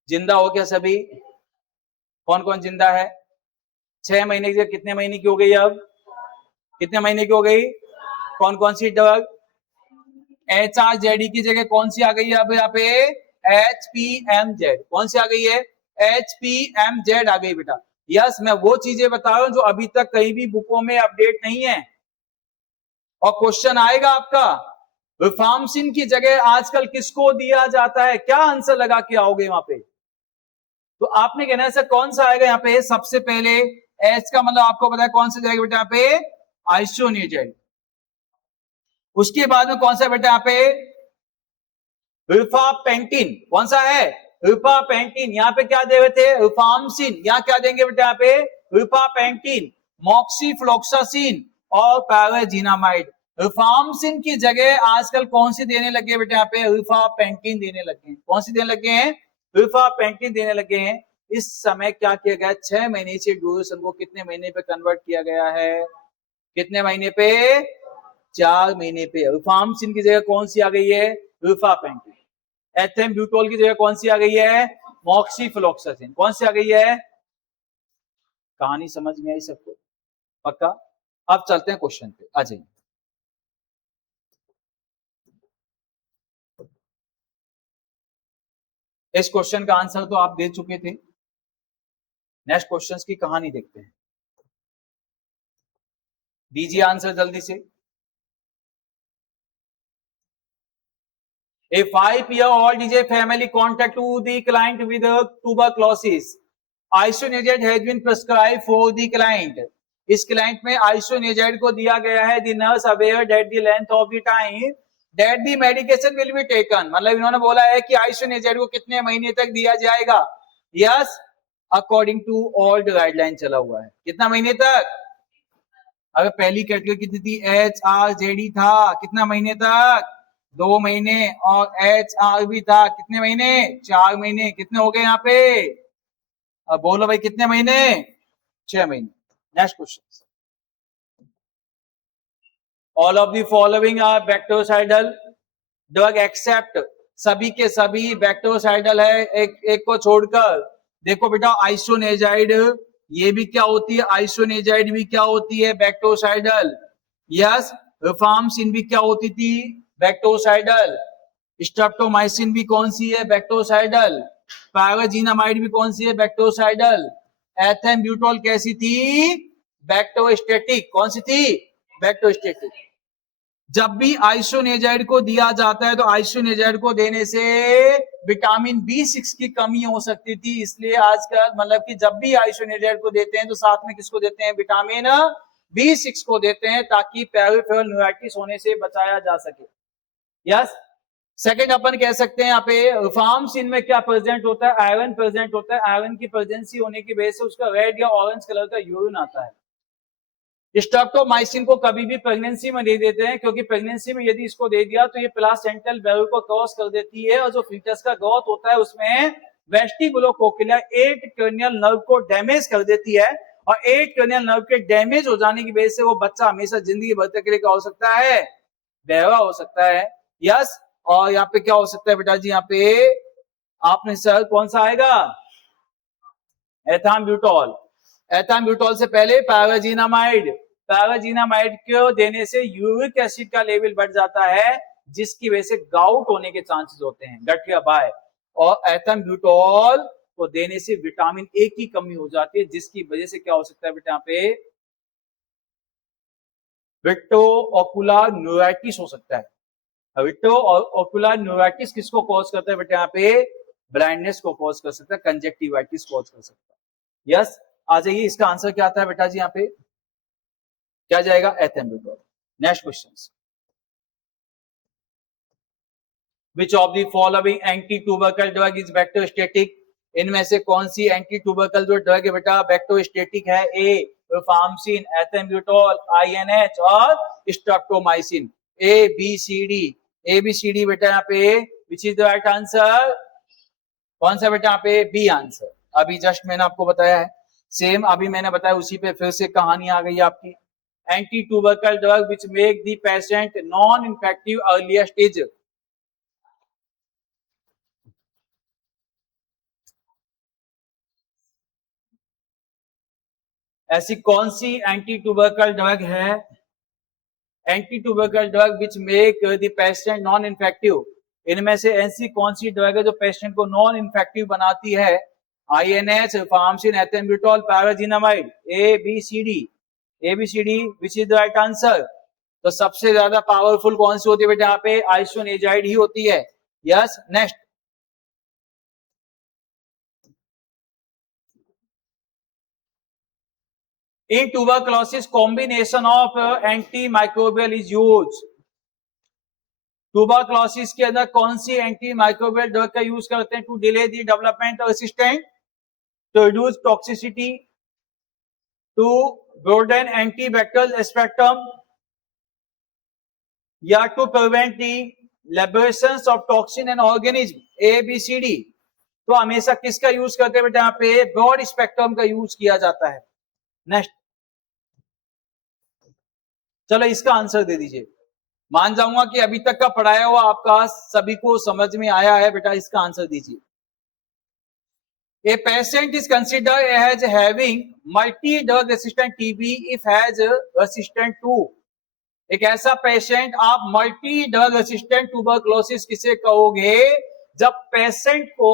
जिंदा हो क्या सभी, कौन कौन जिंदा है। 6 महीने की कितने महीने की हो गई, अब कितने महीने की हो गई, कौन कौन सी ड्रग, HRJD की जगह कौन सी आ गई है अब यहाँ पे, HPMZ। कौन सी आ गई है, HPMZ आ गई बेटा। यस, मैं वो चीजें बता रहा हूं जो अभी तक कहीं भी बुकों में अपडेट नहीं है। और क्वेश्चन आएगा आपका, रिफार्मसिन की जगह आजकल किसको दिया जाता है, क्या आंसर लगा के आओगे वहां पे, तो आपने कहना है कौन सा आएगा यहाँ पे, सबसे पहले एच का मतलब आपको पता है कौन सा जाएगा बेटा यहाँ पे, आइसोनियाजाइड। उसके बाद में कौन सा बेटा यहाँ पे, रिफापेंटिन। कौन सा है, रिफापेंटिन। यहाँ पे क्या दे रहे थे, रिफार्मसिन। यहाँ क्या देंगे बेटा यहाँ पे, रिफापेंटिन, मॉक्सीफ्लॉक्सासिन और पाराजीनामाइड। रिफार्मसिन की जगह आजकल कौन सी देने लगे बेटा यहाँ पे, रिफापेंटिन देने लगे हैं। कौन सी देने लगे हैं, रिफापेंटिन देने लगे हैं। इस समय क्या किया गया, 6 महीने से ड्यूरेशन को कितने महीने पे कन्वर्ट किया गया है, कितने महीने पे, 4 महीने पे। रिफार्मसिन की जगह कौन सी आ गई है, रिफापेंटिन। एथेम्ब्यूटोल की जगह कौन सी आ गई है, मॉक्सीफ्लॉक्सासिन। कौन सी आ गई है, कहानी समझ में आई सबको, पक्का। अब चलते हैं क्वेश्चन पे, आ जाइए। इस क्वेश्चन का आंसर तो आप दे चुके थे, नेक्स्ट क्वेश्चंस की कहानी देखते हैं। दीजिए आंसर जल्दी से। A 5-year-old is a family contact to the client with tuberculosis. Isoniazid has been prescribed for the client. इस क्लाइंट में आइसोनियाजाइड को दिया गया है. The nurse aware that the length of the time that the medication will be taken, मतलब इन्होंने बोला है कि आइसोनियाजाइड को कितने महीने तक दिया जाएगा, yes according to old guideline चला हुआ है, कितना महीने तक, अगर पहली कैटेगरी कितनी थी, एच आर जेडी था, कितना महीने तक, 2 महीने, और एच आर भी था कितने महीने, 4 महीने, कितने हो गए यहाँ पे, अब बोलो भाई कितने महीने, 6 महीने। Next question, all of the following are bactericidal drug except, सभी के सभी बैक्टीरियोसाइडल है, एक को छोड़कर। देखो बेटा आइसोनेजाइड ये भी क्या होती है, आइसोनेजाइड भी क्या होती है, बैक्टीरियोसाइडल, यस रिफार्मसिन भी क्या होती थी, बैक्टीरियोसाइडल, स्ट्रेप्टोमाइसिन भी कौन सी है, बैक्टीरियोसाइडल, पैराजीनामाइड भी कौन सी है, बैक्टीरियोसाइडल, एथेम्ब्यूटोल कैसी थी, बैक्टीरियोस्टैटिक, कौन सी थी, बैक्टीरियोस्टैटिक। जब भी आइसोनेजाइड को दिया जाता है तो आइसोनेजाइड को देने से विटामिन B6 की कमी हो सकती थी, इसलिए आजकल मतलब कि जब भी आइसोनेजाइड को देते हैं तो साथ में किसको देते हैं, विटामिन B6 को देते हैं, ताकि पेरिफेरल न्यूराइटिस होने से बचाया जा सके। यस सेकंड अपन कह सकते हैं यहाँ पे रिफार्मसिन में क्या प्रेजेंट होता है, आयरन प्रेजेंट होता है, आयरन की प्रेजेंसी होने की वजह से उसका रेड या ऑरेंज कलर का यूरिन आता है। स्ट्रेप्टोमाइसिन को कभी भी प्रेगनेंसी में दे देते हैं, क्योंकि प्रेगनेंसी में यदि इसको दे दिया तो ये प्लासेंटल बैरियर को क्रॉस कर देती है, और जो फीटस का ग्रोथ होता है उसमें वेस्टिबुलोकोक्लियर 8 क्रैनियल नर्व को डैमेज कर देती है, और 8 क्रैनियल नर्व के डैमेज हो जाने की वजह से वो बच्चा हमेशा जिंदगी भर तक के लिए क्या हो सकता है, बहरा हो सकता है। यस और यहाँ पे क्या हो सकता है बेटा जी, यहाँ पे आपने सर कौन सा आएगा, एथाम्ब्यूटोल, एथाम्ब्यूटोल से पहले पैराजीनामाइड, पैराजीनामाइड को देने से यूरिक एसिड का लेवल बढ़ जाता है, जिसकी वजह से गाउट होने के चांसेस होते हैं, गठिया बाय, और एथाम्ब्यूटोल को देने से विटामिन ए की कमी हो जाती है, जिसकी वजह से क्या हो सकता है बेटा, यहाँ पे विट्रो-ओकुलर न्यूराइटिस हो सकता है। विट्रो-ओकुलर न्यूराइटिस किसको कॉज करता है बेटा, यहाँ पे ब्लाइंडनेस को कॉज कर सकता है, कंजक्टिवाइटिस कॉज कर सकता है। यस आ जाइए, इसका आंसर क्या आता है बेटा जी, यहाँ पे क्या जाएगा, ethambutol. Next question, which of the following anti tubercle drug is bacteriostatic, इनमें से कौन सी एंटी ट्यूबरकल जो ड्रग है बेटा बैक्टीरियोस्टैटिक है, ए रिफार्मसिन, एथेम्ब्यूटोल, आईएनएच और streptomycin, A B C D, A B C D बेटा यहाँ पे which is the right answer, कौन सा बेटा यहाँ पे, बी आंसर। अभी जस्ट मैंने आपको बताया है, सेम अभी मैंने बताया उसी पे फिर से कहानी आ गई आपकी, anti tubercle drug which make the patient non infective earlier stage, ऐसी कौन सी एंटी ट्यूबरकल ड्रग है, anti tubercle drug which make the patient non infective, इनमें से ऐसी कौन सी ड्रग है जो पेशेंट को नॉन इन्फेक्टिव बनाती है, INH, rifampicin, ethambutol, pyrazinamide, A B C D, A B C D which is the right answer. तो सबसे ज्यादा पावरफुल कौन सी होती है बेटा, यहाँ पे आइसोनेजाइड ही होती है। Yes next, in tuberculosis combination of antimicrobial is used, tuberculosis के अंदर कौन सी एंटी माइक्रोबियल ड्रग का यूज करते हैं, to delay the development of resistant, to reduce toxicity, to broaden antibacterial spectrum, या to prevent the liberation of toxin and organism, A B C D. तो हमेशा किसका यूज करते हैं बेटा, यहाँ पे ब्रॉड स्पेक्ट्रम का यूज किया जाता है। नेक्स्ट, चलो इसका आंसर दे दीजिए, मान जाऊंगा कि अभी तक का पढ़ाया हुआ आपका सभी को समझ में आया है, बेटा इसका आंसर दीजिए। A patient is considered as having multi-drug resistant TB if has resistant to, एक ऐसा पेशेंट आप मल्टी ड्रग रेसिस्टेंट ट्यूबरक्लोसिस किसे कहोगे, जब पेशेंट को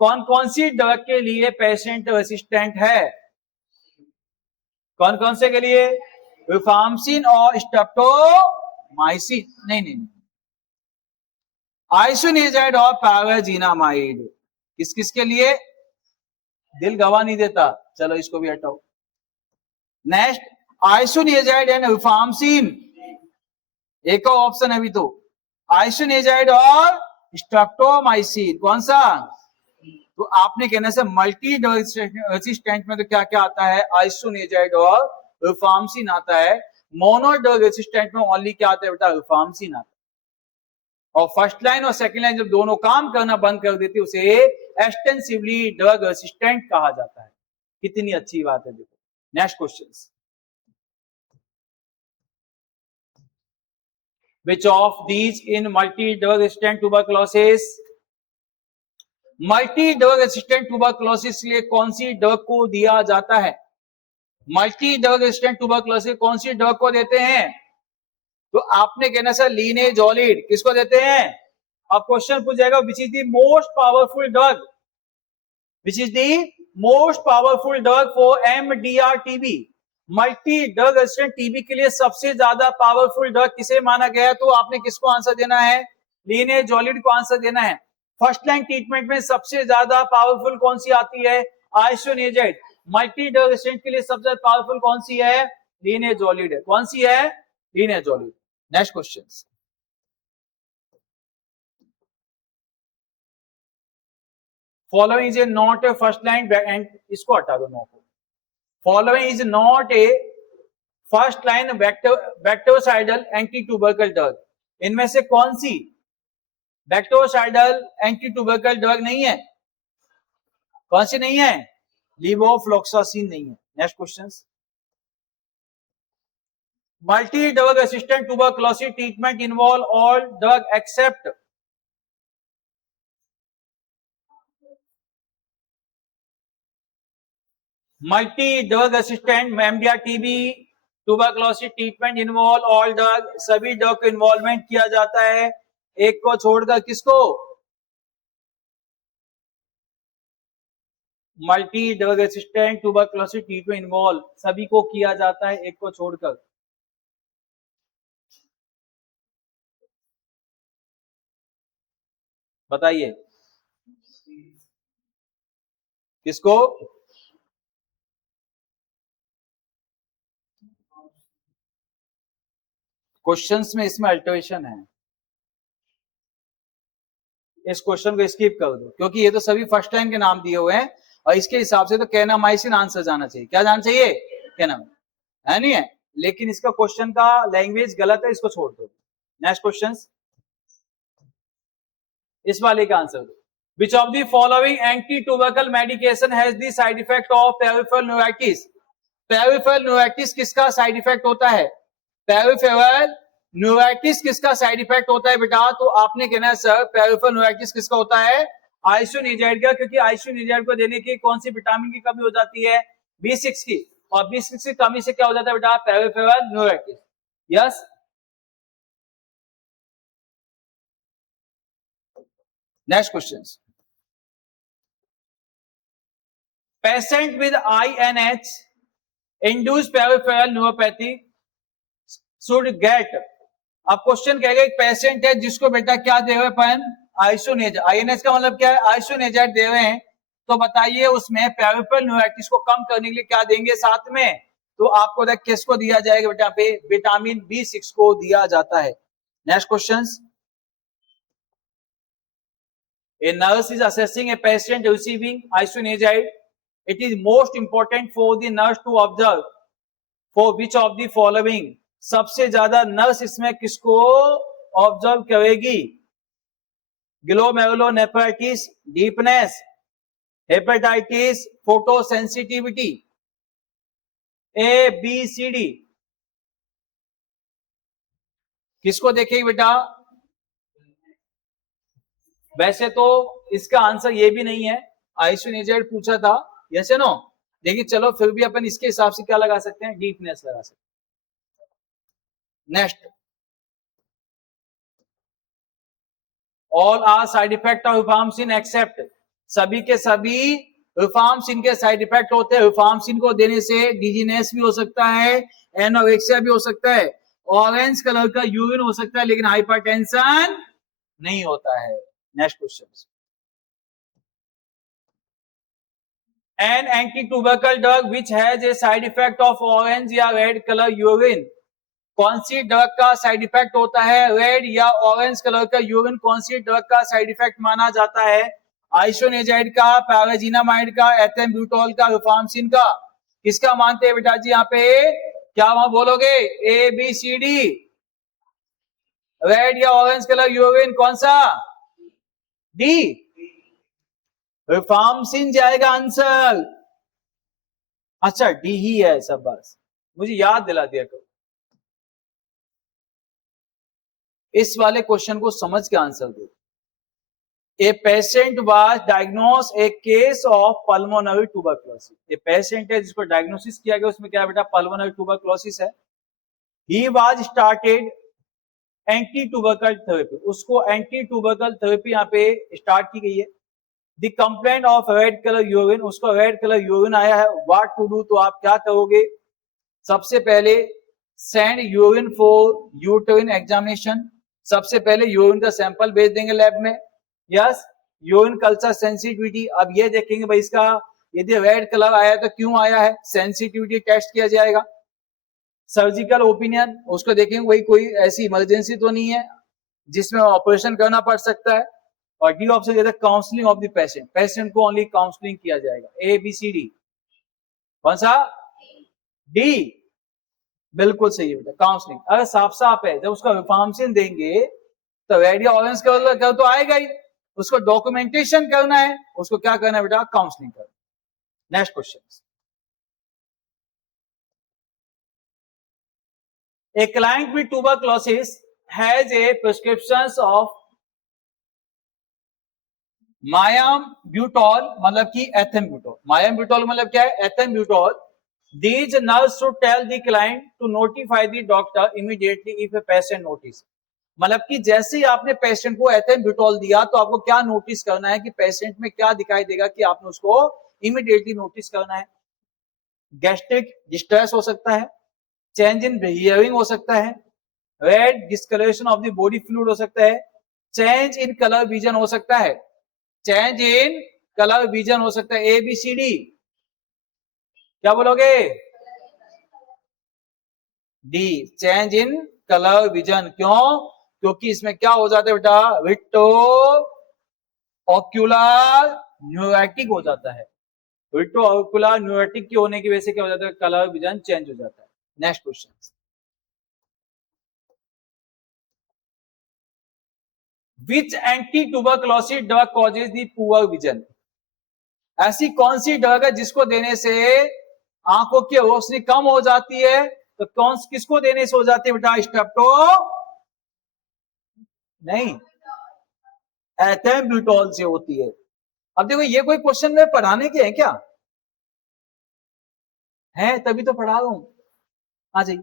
कौन कौन सी ड्रग के लिए पेशेंट रेसिस्टेंट है, कौन कौन से के लिए, रिफार्मसिन और स्ट्रेप्टोमाइसिन, नहीं, आइसोनियाजाइड और पैराजीनामाइड, किस किस के लिए, दिल गवा नहीं देता, चलो इसको भी हटाओ। नेक्स्ट, आइसोनियाजाइड एंड रिफार्मसिन एक और ऑप्शन है अभी तो, आइसोनियाजाइड और स्ट्रेप्टोमाइसिन, कौन सा? तो आपने कहना से मल्टी ड्रग रेसिस्टेंट में तो क्या क्या आता है, आइसोनियाजाइड और रिफार्मसिन आता है। मोनो ड्रग रेसिस्टेंट में ओनली क्या आता है बेटा, रिफार्मसिन आता है। और फर्स्ट लाइन और सेकंड लाइन जब दोनों काम करना बंद कर देती है उसे एक्सटेंसिवली ड्रग रेसिस्टेंट कहा जाता है। कितनी अच्छी बात है, देखो next question, which of these in multi drug resistant tuberculosis, multi drug resistant tuberculosis के लिए कौन सी ड्रग को दिया जाता है? मल्टी ड्रग रेसिस्टेंट ट्यूबरकुलोसिस कौन सी ड्रग को देते हैं? तो आपने कहना सर लीनेजोलिड, किसको देते हैं? अब क्वेश्चन पूछ जाएगा विच is the most powerful drug, which is the most powerful drug for MDR TB, multi drug resistant TB के लिए सबसे ज्यादा पावरफुल ड्रग किसे माना गया है? तो आपने किसको आंसर देना है? लीनेजोलिड को आंसर देना है। फर्स्ट लाइन ट्रीटमेंट में सबसे ज्यादा पावरफुल कौन सी आती है? आइसोनियाजाइड। मल्टी ड्रग रेसिस्टेंट के लिए सबसे पावरफुल कौन सी है? लीनेजोलिड है। कौन सी है? Linezolid. Next question, following is a not a first line and, इसको हटा दो नो को, following is not a first line bactericidal anti tubercle drug, इनमें से कौन सी बैक्टेरियोसाइडल एंटी ट्यूबरकल ड्रग नहीं है? कौन सी नहीं है? लीवोफ्लॉक्सासिन नहीं है। Next question, multi drug resistant tuberculosis treatment involve all drug except, multi drug resistant MDR TB tuberculosis treatment involve all drug, सभी ड्रग को इन्वॉल्वमेंट किया जाता है, एक को छोड़कर किसको? Multi drug resistant tuberculosis treatment involve सभी को किया जाता है, एक को छोड़कर। बताइए किसको? क्वेश्चंस में इसमें अल्टरेशन है, इस क्वेश्चन को स्किप कर दो क्योंकि ये तो सभी फर्स्ट टाइम के नाम दिए हुए हैं और इसके हिसाब से तो कैनामाइसिन आंसर जाना चाहिए। क्या जाना चाहिए? कैनाम है नहीं है, लेकिन इसका क्वेश्चन का लैंग्वेज गलत है, इसको छोड़ दो। नेक्स्ट क्वेश्चन, इस वाले का आंसर दो। Which of the following anti-tubercle medication has the side effect of peripheral neuritis? Peripheral neuritis किसका साइड इफेक्ट होता है? Peripheral neuritis किसका साइड इफेक्ट होता है बेटा? तो आपने कहना है सर peripheral neuritis किसका होता है? आइसोनियाजाइड का, क्योंकि आइसोनियाजाइड को देने की कौन सी विटामिन की कमी हो जाती है? B6 की, और B6 की कमी से क्या हो जाता है बेटा? Peripheral neuritis. Yes, next question, patient with INH induced peripheral neuropathy should get, अब क्वेश्चन कहेगा एक पेशेंट है जिसको बेटा क्या दे रहे हैं? आइसोनियाजाइड। INH का मतलब क्या है? आइसोनियाजाइड दे रहे हैं, तो बताइए उसमें पेरिफेरल न्यूराइटिस को कम करने के लिए क्या देंगे साथ में? तो आपको देख किसको दिया जाएगा बेटा? पे विटामिन B6 को दिया जाता है। Next question, a nurse is assessing a patient receiving isoniazid, it is most important for the nurse to observe for which of the following, सबसे ज्यादा नर्स इसमें किसको ऑब्जर्व करेगी? Glomerulonephritis, deepness, hepatitis, photosensitivity, ABCD, किसको देखेगी बेटा? वैसे तो इसका आंसर ये भी नहीं है, आइसोनियाजाइड पूछा था, यस नो, लेकिन चलो फिर भी अपन इसके हिसाब से क्या लगा सकते हैं? डीपनेस लगा सकते हैं। Next, all are side effect of rifampicin except, सभी के सभी रिफार्मसिन के साइड इफेक्ट होते हैं। रिफार्मसिन को देने से डिजीनेस भी हो सकता है, एनोरेक्सिया भी हो सकता है, ऑरेंज कलर का यूरिन हो सकता है, लेकिन हाइपरटेंशन नहीं होता है। Next question, an anti-tubercle drug which has a side effect of orange या red color urine, कौन सी ड्रग का साइड इफेक्ट होता है? रेड या ऑरेंज कलर का यूरिन कौन सी ड्रग का साइड इफेक्ट माना जाता है? आइसोनेजाइड का, पैराजीनामाइड का, एथेम्ब्यूटोल का, रिफार्मसिन का? किसका मानते हैं बेटा जी यहाँ पे? क्या वहां बोलोगे? A B C D. Red या ऑरेंज कलर यूरिन कौन सा? डी, रिफार्मसिन जाएगा आंसर। अच्छा डी ही है सब, बस मुझे याद दिला दिया करो। इस वाले क्वेश्चन को समझ के आंसर दो। A patient was diagnose A case of pulmonary tuberculosis. A patient है जिसको डायग्नोसिस किया गया, उसमें क्या बेटा? पल्मोनरी ट्यूबरक्लोसिस है। He was started anti tubercle therapy, उसको एंटी ट्यूबरकल थेरेपी यहाँ पे स्टार्ट की गई है। The complaint of red colour urine, उसको रेड कलर यूरिन आया है। व्हाट टू डू, तो आप क्या करोगे? सबसे पहले send urine for urine examination, सबसे पहले यूरिन का सैंपल भेज देंगे लैब में। यस, यूरिन कल्चर सेंसिटिविटी, अब ये देखेंगे भाई इसका यदि रेड कलर आया तो क्यों आया है, सेंसिटिविटी टेस्ट किया जाएगा। सर्जिकल ओपिनियन, उसको देखेंगे वही कोई ऐसी इमरजेंसी तो नहीं है जिसमें ऑपरेशन करना पड़ सकता है। और D option counselling of the patient, patient को ओनली काउंसलिंग किया जाएगा। ए बी सी डी, कौन सा? डी, बिल्कुल सही है बेटा, काउंसलिंग। अगर साफ साफ है, जब उसका रिफार्मसिन देंगे तो रेड या ऑरेंज कलर तो आएगा ही, उसको डॉक्यूमेंटेशन करना है, उसको क्या करना है बेटा? काउंसलिंग करना। Next question. A client with tuberculosis has a prescriptions of myambutol, मतलब कि एथेम्ब्यूटोल। myambutol मतलब क्या है? एथेम्ब्यूटोल। These nurse should tell the client to notify the doctor immediately if a patient notice, मतलब कि जैसे ही आपने पेशेंट को एथेम्ब्यूटोल दिया तो आपको क्या नोटिस करना है कि पेशेंट में क्या दिखाई देगा कि आपने उसको इमीडिएटली नोटिस करना है। गैस्ट्रिक डिस्ट्रेस हो सकता है, चेंज इन बिहेवियरिंग हो सकता है, red discolouration of the body fluid हो सकता है, चेंज इन कलर विजन हो सकता है, चेंज इन कलर विजन हो सकता है। ए बी सी डी, क्या बोलोगे? D, change in colour vision. क्यों? क्योंकि इसमें क्या हो जाता है बेटा? विट्रो ऑक्यूलर न्यूरेटिक हो जाता है। विट्रो ऑक्यूलर न्यूरेटिक के होने की वजह से क्या हो जाता है? कलर विजन चेंज हो जाता है। Next question. Which anti-tuberculosis drug causes the poor vision? ऐसी कौन सी ड्रग है जिसको देने से आंखों की रोशनी कम हो जाती है? तो कौन किसको देने से हो जाती है बेटा? स्ट्रेप्टो नहीं, एथेम्ब्यूटोल से होती है। अब देखो ये कोई क्वेश्चन में पढ़ाने के हैं क्या? है तभी तो पढ़ा रहा हूं। आ जाइए।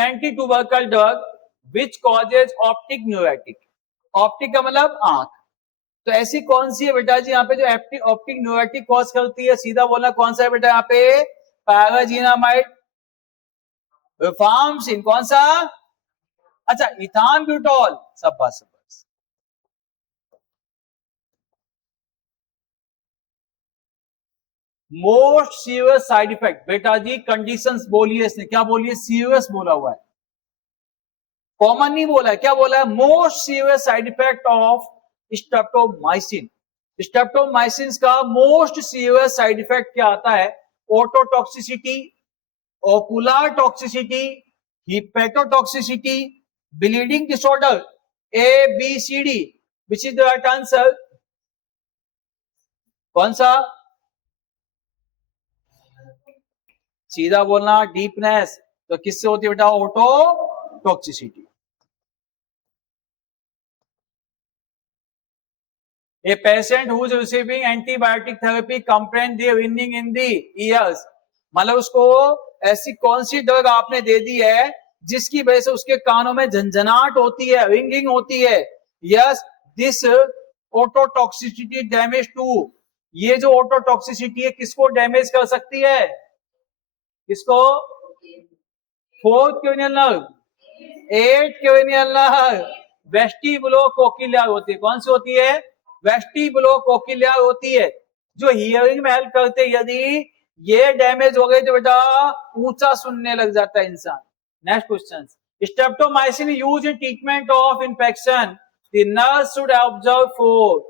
Anti-tubercle drug which causes optic न्यूरेटिक, optic का मतलब आंख। तो ऐसी कौन सी है बेटा जी यहाँ पे जो ऑप्टिक न्यूरेटिक कॉज करती है? सीधा बोलना कौन सा है बेटा यहाँ पे? पैराजीनामाइड, रिफार्मसिन, कौन सा? अच्छा इथाम्ब्यूटोल, सब बस। मोस्ट सीरियस साइड इफेक्ट बेटा जी कंडीशंस बोलिए, इसने क्या बोलिए? सीरियस बोला हुआ है, कॉमन नहीं बोला है। क्या बोला है? Most serious side effect of streptomycin. Streptomycin का मोस्ट सीरियस साइड इफेक्ट क्या आता है? Ototoxicity, ocular toxicity, hepatotoxicity, bleeding disorder. A B C D, which is the right answer? कौन सा? सीधा बोलना डीपनेस। तो किससे होती है बेटा? Ototoxicity. A patient who is receiving antibiotic therapy complain the ringing in the ears, मतलब उसको ऐसी कौन सी ड्रग आपने दे दी है जिसकी वजह से उसके कानों में झंझनाहट होती है, रिंगिंग होती है। Yes, this ototoxicity damage to, ये जो ओटोटॉक्सिसिटी है किसको डैमेज कर सकती है? किसको? 4th cranial nerve, 8th cranial nerve, vestibulocochlear होती है। कौन सी होती है? वेस्टिबुलोकोक्लियर होती है। जो हियरिंग में हेल्प करते, यदि ये डैमेज हो गए तो बेटा ऊंचा सुनने लग जाता है इंसान। Next question, streptomycin use in treatment of infection, the nurse should observe for.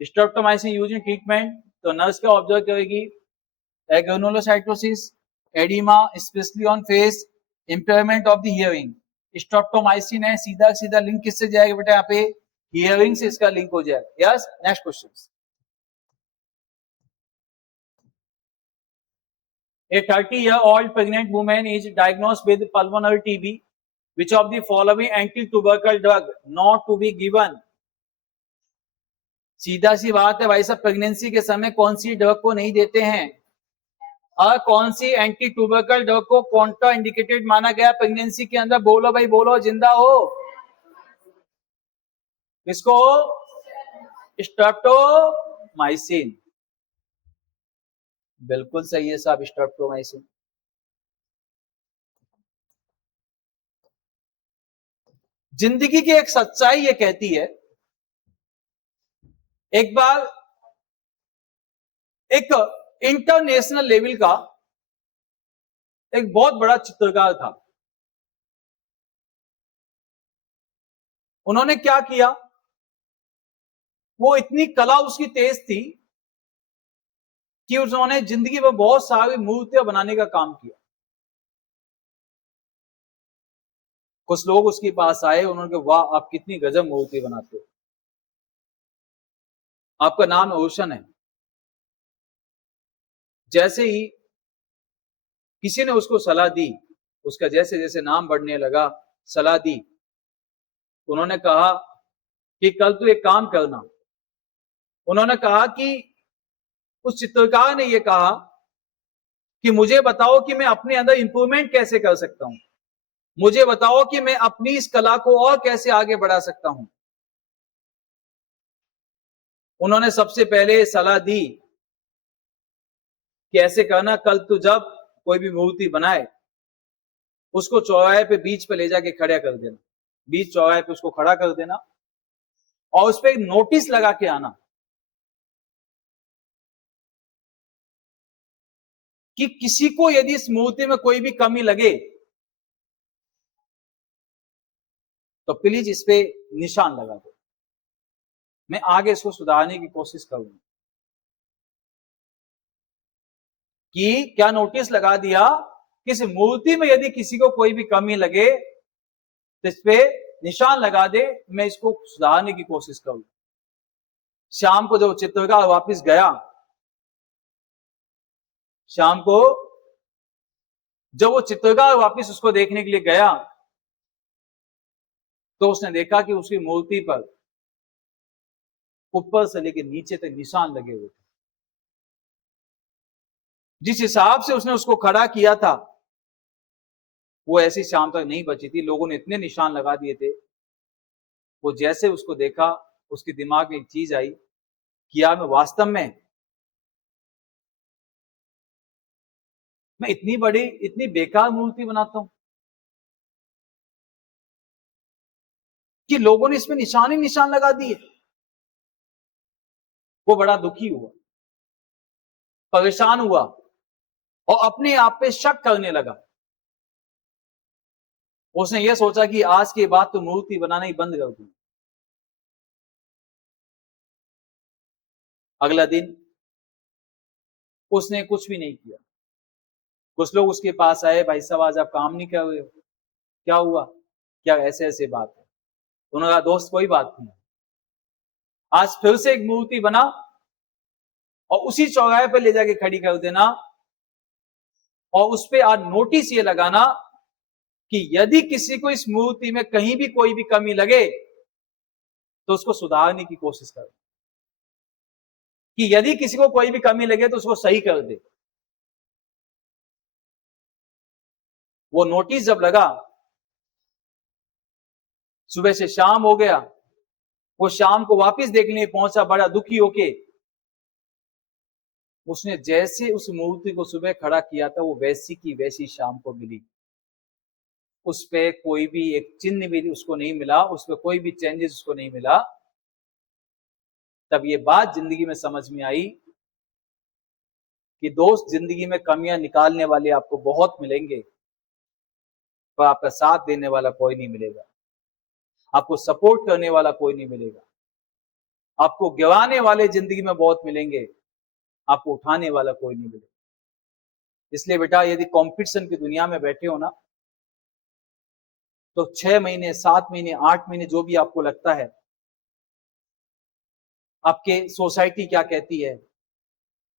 Streptomycin use in treatment, तो नर्स क्या ऑब्जर्व करेगी? Agranulocytosis, oedema specially on face, impairment of the hearing. Streptomycin है, सीधा सीधा लिंक किससे जाएगा बेटा? यहाँ पे हियरिंग से इसका लिंक हो जाएगा। Yes, next question, a 30-year-old pregnant woman is diagnosed with pulmonary TB. Which of the following anti-tubercle drug not to be given? सीधा सी बात है भाई साहब, प्रेगनेंसी के समय कौन सी ड्रग को नहीं देते हैं? और कौन सी एंटी ट्यूबरकल ड्रग को कॉन्ट्रा इंडिकेटेड माना गया प्रेगनेंसी के अंदर? बोलो भाई बोलो, जिंदा हो। किसको? स्ट्रेप्टोमाइसिन। बिल्कुल सही है साहब, स्ट्रेप्टोमाइसिन। जिंदगी की एक सच्चाई ये कहती है, एक बार एक इंटरनेशनल लेवल का एक बहुत बड़ा चित्रकार था। उन्होंने क्या किया, वो इतनी कला उसकी तेज थी कि उन्होंने जिंदगी में बहुत सारी मूर्तियां बनाने का काम किया। कुछ लोग उसके पास आए, उन्होंने कहा वाह आप कितनी गजब मूर्ति बनाते हो, आपका नाम रोशन है। जैसे ही किसी ने उसको सलाह दी, उसका जैसे जैसे नाम बढ़ने लगा, सलाह दी, उन्होंने कहा कि कल तू एक काम करना। उन्होंने कहा कि उस चित्रकार ने यह कहा कि मुझे बताओ कि मैं अपने अंदर इंप्रूवमेंट कैसे कर सकता हूं, मुझे बताओ कि मैं अपनी इस कला को और कैसे आगे बढ़ा सकता हूं। उन्होंने सबसे पहले सलाह दी कि ऐसे करना, कल तू जब कोई भी मूर्ति बनाए उसको चौराहे पे बीच पे ले जाके खड़ा कर देना, बीच चौराहे पे उसको खड़ा कर देना और उस पर एक नोटिस लगा के आना कि किसी को यदि इस मूर्ति में कोई भी कमी लगे तो प्लीज इस पे निशान लगा दो, मैं आगे इसको सुधारने की कोशिश करूंगा। कि क्या नोटिस लगा दिया कि इस मूर्ति में यदि किसी को कोई भी कमी लगे तो इस पे निशान लगा दे, मैं इसको सुधारने की कोशिश करूंगा। शाम को जब चित्रकार वापस गया, शाम को जब वो चित्रकार वापस उसको देखने के लिए गया तो उसने देखा कि उसकी मूर्ति पर ऊपर से लेकर नीचे तक निशान लगे हुए थे। जिस हिसाब से उसने उसको खड़ा किया था वो ऐसी शाम तक नहीं बची थी, लोगों ने इतने निशान लगा दिए थे। वो जैसे उसको देखा, उसके दिमाग में एक चीज आई कि यार मैं वास्तव में मैं इतनी बड़ी इतनी बेकार मूर्ति बनाता हूं कि लोगों ने इसमें निशान ही निशान लगा दिए। वो बड़ा दुखी हुआ, परेशान हुआ और अपने आप पे शक करने लगा। उसने यह सोचा कि आज के बाद तो मूर्ति बनाना ही बंद कर दूं। अगला दिन उसने कुछ भी नहीं किया। कुछ लोग उसके पास आए, भाई साहब आज आप काम नहीं कर रहे हो, क्या हुआ, क्या ऐसे ऐसे बात है? उन्होंने कहा दोस्त कोई बात नहीं, आज फिर से एक मूर्ति बना और उसी चौराहे पर ले जाके खड़ी कर देना और उस पर आज नोटिस ये लगाना कि यदि किसी को इस मूर्ति में कहीं भी कोई भी कमी लगे तो उसको सुधारने की कोशिश कर, कि यदि किसी को कोई भी कमी लगे तो उसको सही कर दे। वो नोटिस जब लगा, सुबह से शाम हो गया, वो शाम को वापस देखने पहुंचा बड़ा दुखी होके। उसने जैसे उस मूर्ति को सुबह खड़ा किया था वो वैसी की वैसी शाम को मिली। उस पे कोई भी एक चिन्ह भी उसको नहीं मिला, उस पे कोई भी चेंजेस उसको नहीं मिला। तब ये बात जिंदगी में समझ में आई कि दोस्त, जिंदगी में कमियां निकालने वाले आपको बहुत मिलेंगे, पर आपका साथ देने वाला कोई नहीं मिलेगा, आपको सपोर्ट करने वाला कोई नहीं मिलेगा। आपको गिराने वाले जिंदगी में बहुत मिलेंगे, आपको उठाने वाला कोई नहीं मिलेगा। इसलिए बेटा, यदि कंपटीशन की दुनिया में बैठे हो ना, तो 6 महीने, 7 महीने, 8 महीने, जो भी आपको लगता है, आपके सोसाइटी क्या कहती है,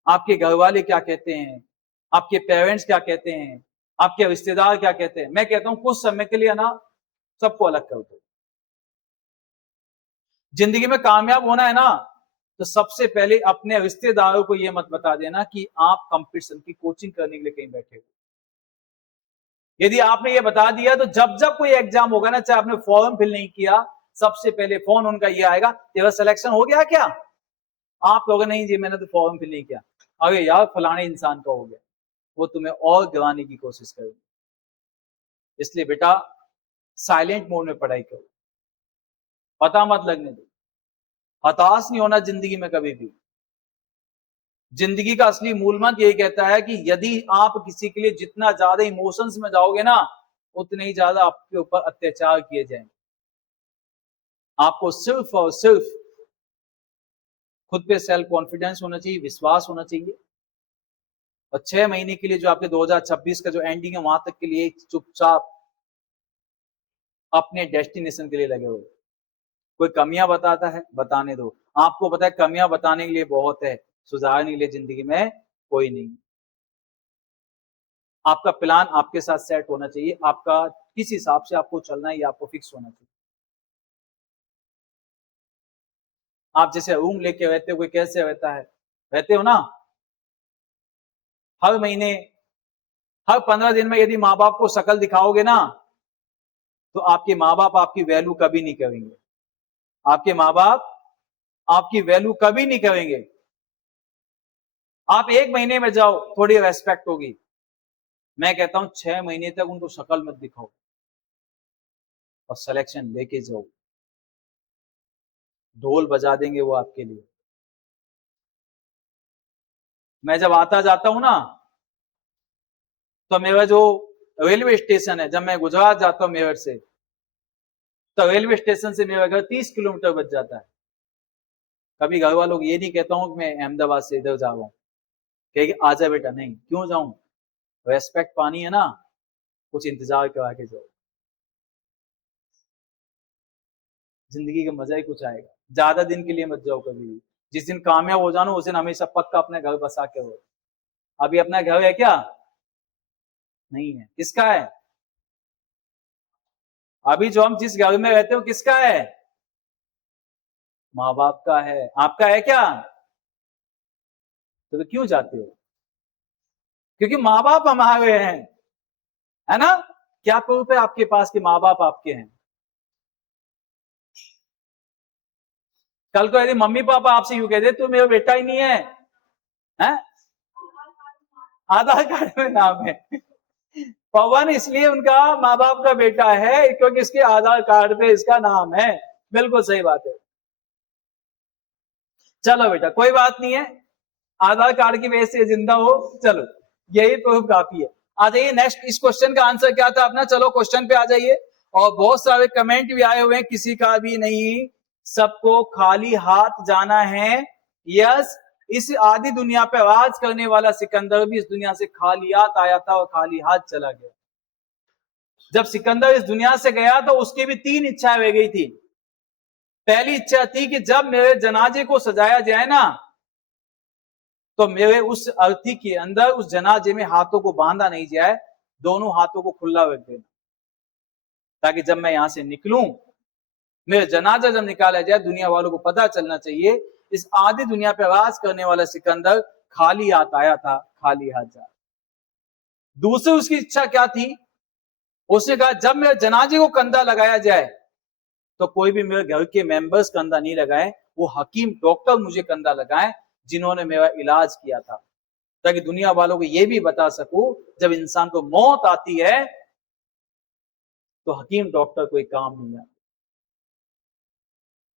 आपके घर वाले क्या कहते हैं, आपके पेरेंट्स क्या कहते हैं, आपके रिश्तेदार क्या कहते हैं, मैं कहता हूं कुछ समय के लिए ना सबको अलग कर दो। जिंदगी में कामयाब होना है ना, तो सबसे पहले अपने रिश्तेदारों को यह मत बता देना कि आप कंपटीशन की कोचिंग करने के लिए कहीं बैठे हो। यदि आपने ये बता दिया तो जब जब कोई एग्जाम होगा ना, चाहे आपने फॉर्म फिल नहीं किया, सबसे पहले फोन उनका ये आएगा, तेरा सिलेक्शन हो गया क्या? आप लोग नहीं जी, मैंने तो फॉर्म फिल नहीं किया। अरे यार, फलाने इंसान का हो गया। वो तुम्हें और गिराने की कोशिश करेंगे। इसलिए बेटा, साइलेंट मोड में पढ़ाई करो, पता मत लगने दो, हताश नहीं होना जिंदगी में कभी भी। जिंदगी का असली मूल मंत्र यही कहता है कि यदि आप किसी के लिए जितना ज्यादा इमोशंस में जाओगे ना, उतने ही ज्यादा आपके ऊपर अत्याचार किए जाएंगे। आपको सिर्फ और सिर्फ खुद पे सेल्फ कॉन्फिडेंस होना चाहिए, विश्वास होना चाहिए। और 6 महीने के लिए जो आपके 2026 का जो एंडिंग है, वहां तक के लिए चुपचाप अपने डेस्टिनेशन के लिए लगे हुए। कोई कमियां बताता है, बताने दो। आपको पता है कमियां बताने के लिए बहुत है, सुधारने के लिए जिंदगी में कोई नहीं। आपका प्लान आपके साथ सेट होना चाहिए, आपका किस हिसाब से आपको चलना है ये आपको फिक्स होना चाहिए। आप जैसे रूम लेके रहते हो, कोई कैसे रहता है, रहते हो ना, हर महीने, हर 15 दिन में यदि माँ बाप को शक्ल दिखाओगे ना, तो आपके माँ बाप आपकी वैल्यू कभी नहीं करेंगे। आपके माँ बाप आपकी वैल्यू कभी नहीं करेंगे। आप 1 महीने में जाओ, थोड़ी रेस्पेक्ट होगी। मैं कहता हूं 6 महीने तक उनको शक्ल मत दिखाओ और सिलेक्शन लेके जाओ, ढोल बजा देंगे वो आपके लिए। मैं जब आता जाता हूं ना, तो मेरा जो रेलवे स्टेशन है, जब मैं गुजरात जाता हूं मेरठ से, तो रेलवे स्टेशन से मेरा घर 30 किलोमीटर बच जाता है। कभी घर वालों को ये नहीं कहता हूं कि मैं अहमदाबाद से इधर जा रहा हूं, कहेगी आजा बेटा, नहीं, क्यों जाऊं, रेस्पेक्ट पानी है ना, कुछ इंतजार करा के जाओ, जिंदगी का मजा ही कुछ आएगा। ज्यादा दिन के लिए मत जाओ कभी भी। जिस दिन कामयाब हो जाओ उस दिन हमेशा पक्का अपने घर बसा के हो। अभी अपना घर है क्या? नहीं है। किसका है? अभी जो हम जिस घर में रहते हो किसका है? माँ बाप का है। आपका है क्या? तो क्यों जाते हो? क्योंकि माँ बाप हमारे हैं, है ना? क्या प्रूफ है आपके पास कि माँ बाप आपके हैं? कल को यदि मम्मी पापा आपसे यूं कहते तू मेरा बेटा ही नहीं है, हैं? आधार कार्ड में नाम है पवन, इसलिए उनका माँ बाप का बेटा है क्योंकि इसके आधार कार्ड पे इसका नाम है। बिल्कुल सही बात है। चलो बेटा, कोई बात नहीं है, आधार कार्ड की वजह से जिंदा हो, चलो यही प्रूफ काफी है। आ जाइए नेक्स्ट। इस क्वेश्चन का आंसर क्या था अपना? चलो क्वेश्चन पे आ जाइए। और बहुत सारे कमेंट भी आए हुए हैं, किसी का भी नहीं, सबको खाली हाथ जाना है। यस, इस आधी दुनिया पे राज करने वाला सिकंदर भी इस दुनिया से खाली हाथ आया था और खाली हाथ चला गया। जब सिकंदर इस दुनिया से गया तो उसकी भी 3 इच्छाएं रह गई थी। पहली इच्छा थी कि जब मेरे जनाजे को सजाया जाए ना, तो मेरे उस अर्थी के अंदर उस जनाजे में हाथों को बांधा नहीं जाए, दोनों हाथों को खुला रख देना, ताकि जब मैं यहां से निकलूं, मेरा जनाजा जब निकाला जाए, दुनिया वालों को पता चलना चाहिए इस आधी दुनिया पर राज करने वाला सिकंदर खाली हाथ आया था, खाली हाथ जा। दूसरी उसकी इच्छा क्या थी? उसने कहा जब मेरे जनाजे को कंधा लगाया जाए तो कोई भी मेरे घर के मेंबर्स कंधा नहीं लगाए, वो हकीम डॉक्टर मुझे कंधा लगाए जिन्होंने मेरा इलाज किया था, ताकि दुनिया वालों को यह भी बता सकूं जब इंसान को मौत आती है तो हकीम डॉक्टर कोई काम नहीं आता।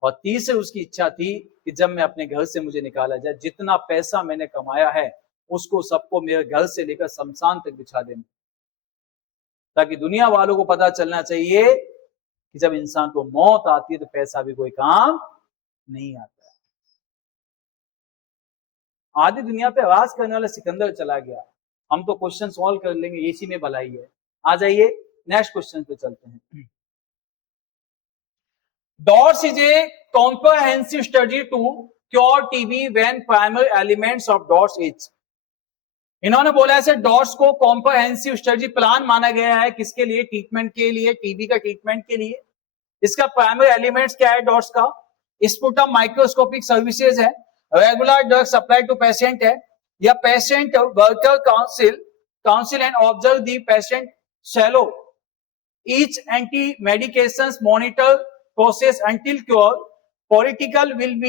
और तीसरी उसकी इच्छा थी कि जब मैं अपने घर से मुझे निकाला जाए, जितना पैसा मैंने कमाया है उसको सबको मेरे घर से लेकर शमशान तक बिछा देना, ताकि दुनिया वालों को पता चलना चाहिए कि जब इंसान को मौत आती है तो पैसा भी कोई काम नहीं आता। आधी दुनिया पे आवाज करने वाला सिकंदर चला गया, हम तो क्वेश्चन सॉल्व कर लेंगे, इसी में भलाई है। आ जाइए नेक्स्ट क्वेश्चन पे चलते हैं। DORS is a comprehensive study to cure TB when primary elements of DORS is। इन्होंने बोला ऐसे डॉर्स को कॉम्प्रहेंसिव स्टडी प्लान माना गया है, किसके लिए? ट्रीटमेंट के लिए, टीबी का ट्रीटमेंट के लिए। इसका प्राइमरी एलिमेंट्स क्या है डॉर्स का? स्पुटम माइक्रोस्कोपिक सर्विसेज है, regular drug supply to patient है, या patient worker council and observe the patient swallow each anti medication monitor process until cure political will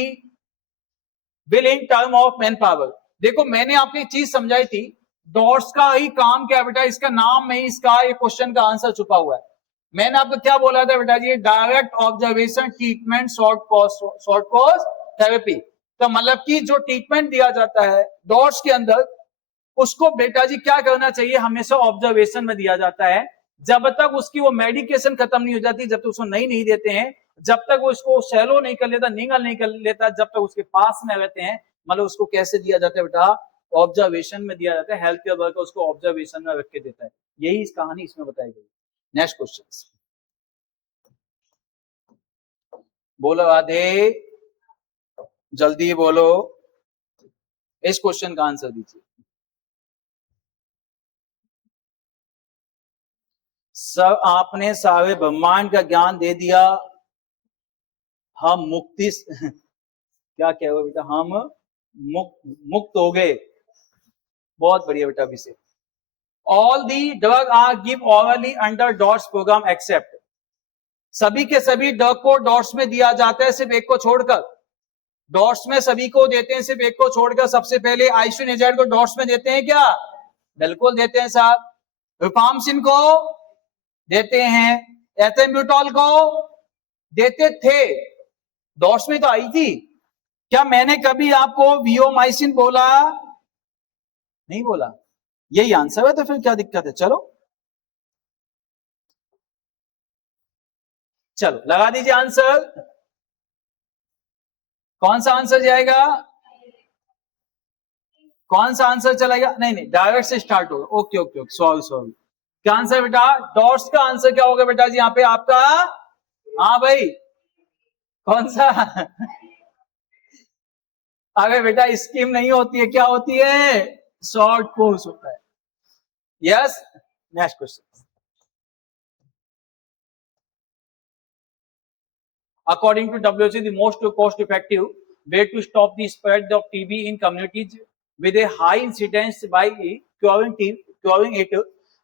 in term of man power. देखो मैंने आपको एक चीज समझाई थी, डॉर्स का ही काम क्या बेटा, इसका नाम में इसका एक क्वेश्चन का आंसर छुपा हुआ है। मैंने आपको क्या बोला था बेटा जी? Direct observation treatment short course therapy. तो मतलब कि जो ट्रीटमेंट दिया जाता है डॉर्स के अंदर, उसको बेटा जी क्या करना चाहिए? हमेशा ऑब्जर्वेशन में दिया जाता है। जब तक उसकी वो मेडिकेशन खत्म नहीं हो जाती, जब तक उसको नहीं देते हैं, जब तक वो इसको शैलो नहीं कर लेता, निगल नहीं कर लेता, जब तक उसके पास में रहते हैं, मतलब उसको कैसे दिया जाता है बेटा? ऑब्जर्वेशन में दिया जाता है। हेल्थ केयर वर्कर उसको ऑब्जर्वेशन में रख के देता है। यही इस कहानी इसमें बताई गई। नेक्स्ट क्वेश्चन, बोलो राधे, जल्दी बोलो, इस क्वेश्चन का आंसर दीजिए। सब आपने सारे ब्रह्मांड का ज्ञान दे दिया, हम मुक्ति क्या कह रहे बेटा? हम मुक्त हो गए। बहुत बढ़िया बेटा। Abhishek, all the drug are give orally under DOTS program except. सभी के सभी ड्रग को डॉट्स में दिया जाता है, सिर्फ एक को छोड़कर। डॉट्स में सभी को देते हैं, सिर्फ एक को छोड़कर। सबसे पहले आइसोनिजाइड को डॉट्स में देते हैं क्या? बिल्कुल देते हैं साहब। रिफाम्सिन को देते हैं, एथेम्ब्यूटॉल को देते थे, डॉट्स में तो आई थी। क्या मैंने कभी आपको वियोमाइसिन बोला? नहीं बोला। यही आंसर है, तो फिर क्या दिक्कत है? चलो चलो लगा दीजिए आंसर। कौन सा आंसर जाएगा? कौन सा आंसर चलेगा? नहीं डायरेक्ट से स्टार्ट होगा। Okay okay okay, sorry. क्या आंसर बेटा? डॉट्स का आंसर क्या होगा बेटा जी यहाँ पे आपका? हाँ भाई, कौन सा? अरे बेटा स्कीम नहीं होती है, क्या होती है? शॉर्ट कोर्स होता है। Yes, next question. According to WHO, the most cost-effective way to stop the spread of TB in communities with a high incidence by curing it,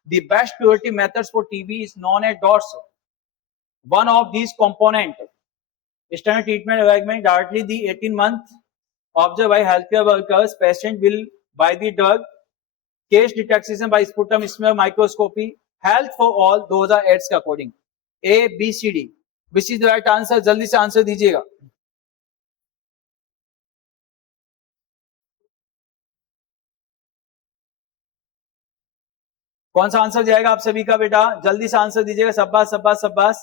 the best curative methods for TB is known as DOTS. One of these components, standard treatment regimen, directly the 18-month observed by healthcare workers. Patient will buy the drug. Case detection by sputum smear microscopy. Health for all. Those are AIDS के according. A, B, C, D. Which is the right answer? जल्दी से answer दीजिएगा। कौन सा answer जाएगा आप सभी का बेटा? जल्दी से आंसर दीजिएगा। शाबाश।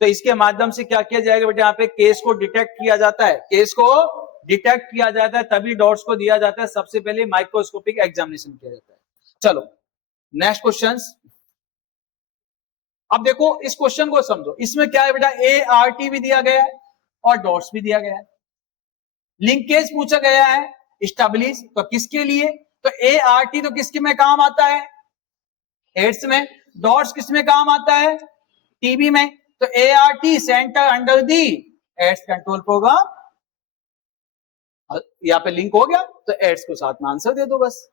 तो इसके माध्यम से क्या किया जाएगा बेटा? यहाँ पे केस को डिटेक्ट किया जाता है, केस को डिटेक्ट किया जाता है, तभी डॉट्स को दिया जाता है। सबसे पहले माइक्रोस्कोपिक एग्जामिनेशन किया जाता है। चलो नेक्स्ट क्वेश्चन। अब देखो इस क्वेश्चन को समझो, इसमें क्या है बेटा? ART भी दिया गया है और डॉट्स भी दिया गया है। लिंकेज पूछा गया है, स्टेबलिश, तो किसके लिए? तो ART तो किसके में काम आता है? एड्स में। डॉट्स किस में काम आता है? टीबी में। तो ART centre under the AIDS control programme. यहाँ पे लिंक हो गया, तो एड्स को साथ में आंसर दे दो बस।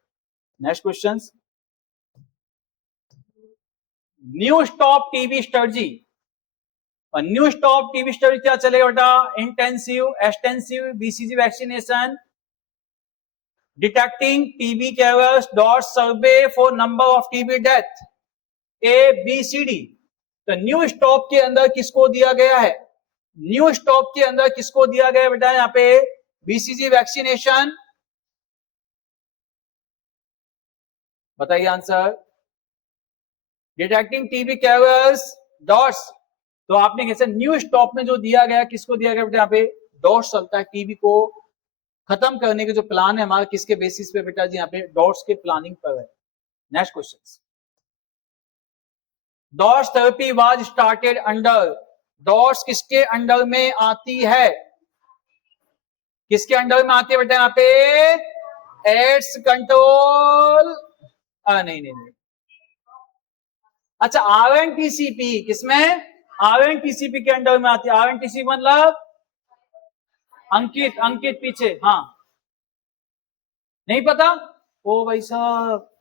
Next question. New stop TB strategy. और न्यू स्टॉप टीबी स्ट्रेटजी क्या चलेगा बेटा? Intensive, extensive BCG vaccination, detecting TB carriers, dots, survey for number of TB death. A, B, C, D। तो न्यू स्टॉप के अंदर किसको दिया गया है? न्यू स्टॉप के अंदर किसको दिया गया बेटा यहाँ पे बीसीजी वैक्सीनेशन, बताइए answer. Detecting TB carriers dots, तो आपने कैसे न्यू स्टॉप में जो दिया गया किसको दिया गया बेटा यहाँ पे डॉट्स चलता है, टीबी को खत्म करने के जो प्लान है हमारा किसके बेसिस पे बेटा जी यहाँ पे डॉट्स के प्लानिंग पर है। Next question, dots therapy was started under, dots किसके अंडर में आती है, किसके अंडर में आती है बेटा यहाँ पे एड्स कंट्रोल, नहीं, अच्छा आरएनटीसीपी किसमें, आरएनटीसीपी के अंडर में आती है। आरएनटीसीपी मतलब अंकित पीछे, हाँ नहीं पता, ओ भाई साहब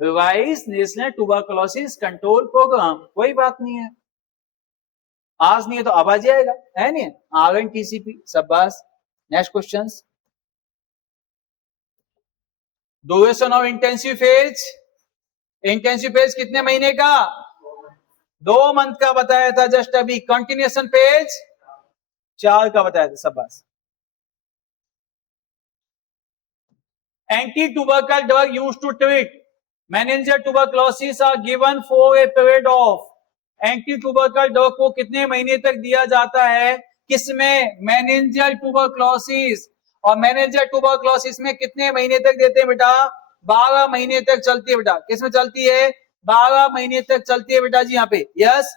revise national tuberculosis control programme, कोई बात नहीं है, आज नहीं है तो अब आ जाएगा, है नहीं आरएनटीसीपी सब बस। Next question, duration of intensive phase, intensive phase कितने महीने का 2 मंथ का बताया था जस्ट अभी, कंटिन्यूएशन फेज 4 का बताया था सब बस। Anti tubercle drug used to treat meningeal tuberculosis are given for a period of, anti tubercle drug को कितने महीने तक दिया जाता है किसमें मेनिंजियल ट्यूबरकुलोसिस, और मेनिंजियल ट्यूबरकुलोसिस में कितने महीने तक देते हैं बेटा 12 महीने तक चलती है बेटा, किसमें चलती है 12 महीने तक चलती है बेटा जी यहाँ पे, yes.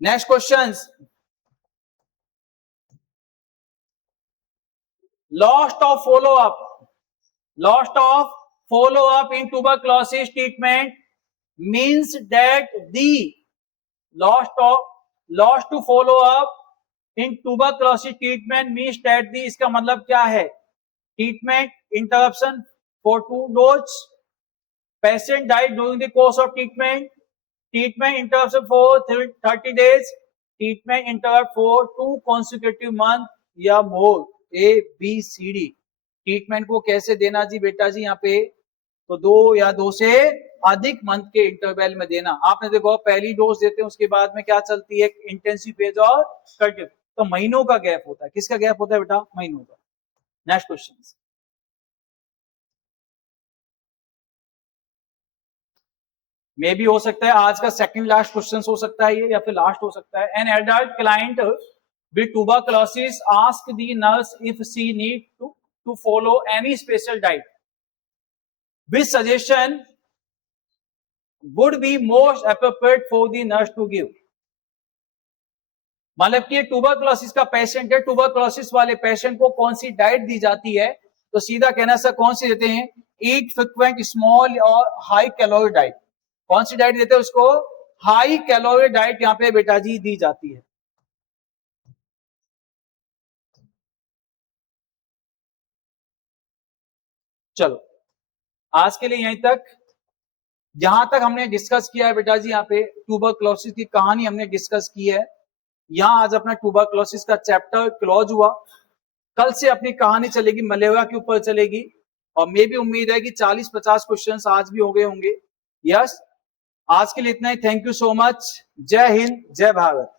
Next question, lost of follow up, loss of follow up in tuberculosis treatment means that the loss to follow up in tuberculosis treatment means that the, इसका मतलब क्या है, treatment interruption for 2 doses, patient died during the course of treatment, treatment interruption for 30 days, treatment interrupt for 2 consecutive months या more, A B C D। Treatment को कैसे देना जी बेटा जी यहाँ पे, तो 2 या 2 से अधिक मंथ के इंटरवल में देना। आपने देखो पहली डोज देते हैं उसके बाद में क्या चलती है इंटेंसिव फेज और कंटिन्यू, तो महीनों का गैप होता है, किसका गैप होता है बेटा महीनों का। नेक्स्ट क्वेश्चन, मे भी हो सकता है आज का सेकंड लास्ट क्वेश्चन हो सकता है ये, या फिर लास्ट हो सकता है। An adult client with tuberculosis ask the nurse if she need to follow any special diet, which suggestion would be most appropriate for the nurse to give। मतलब कि ट्यूबरकुलोसिस का पेशेंट है, ट्यूबरकुलोसिस वाले patient को कौन सी diet दी जाती है, तो सीधा कहना सर कौन सी देते हैं, ईट फ्रिक्वेंट स्मॉल और हाई कैलोरी डाइट, कौन सी डाइट देते हैं उसको, हाई कैलोरी डाइट यहाँ पे बेटा जी दी जाती है। चलो आज के लिए यहीं तक, जहां तक हमने डिस्कस किया है बेटा जी यहाँ पे ट्यूबरकुलोसिस की कहानी हमने डिस्कस की है, यहां आज अपना ट्यूबरकुलोसिस का चैप्टर क्लोज हुआ। कल से अपनी कहानी चलेगी मलेरिया के ऊपर चलेगी, और मे भी उम्मीद है कि 40-50 क्वेश्चंस आज भी हो गए होंगे। यस, आज के लिए इतना ही, थैंक यू सो मच, जय हिंद जय भारत।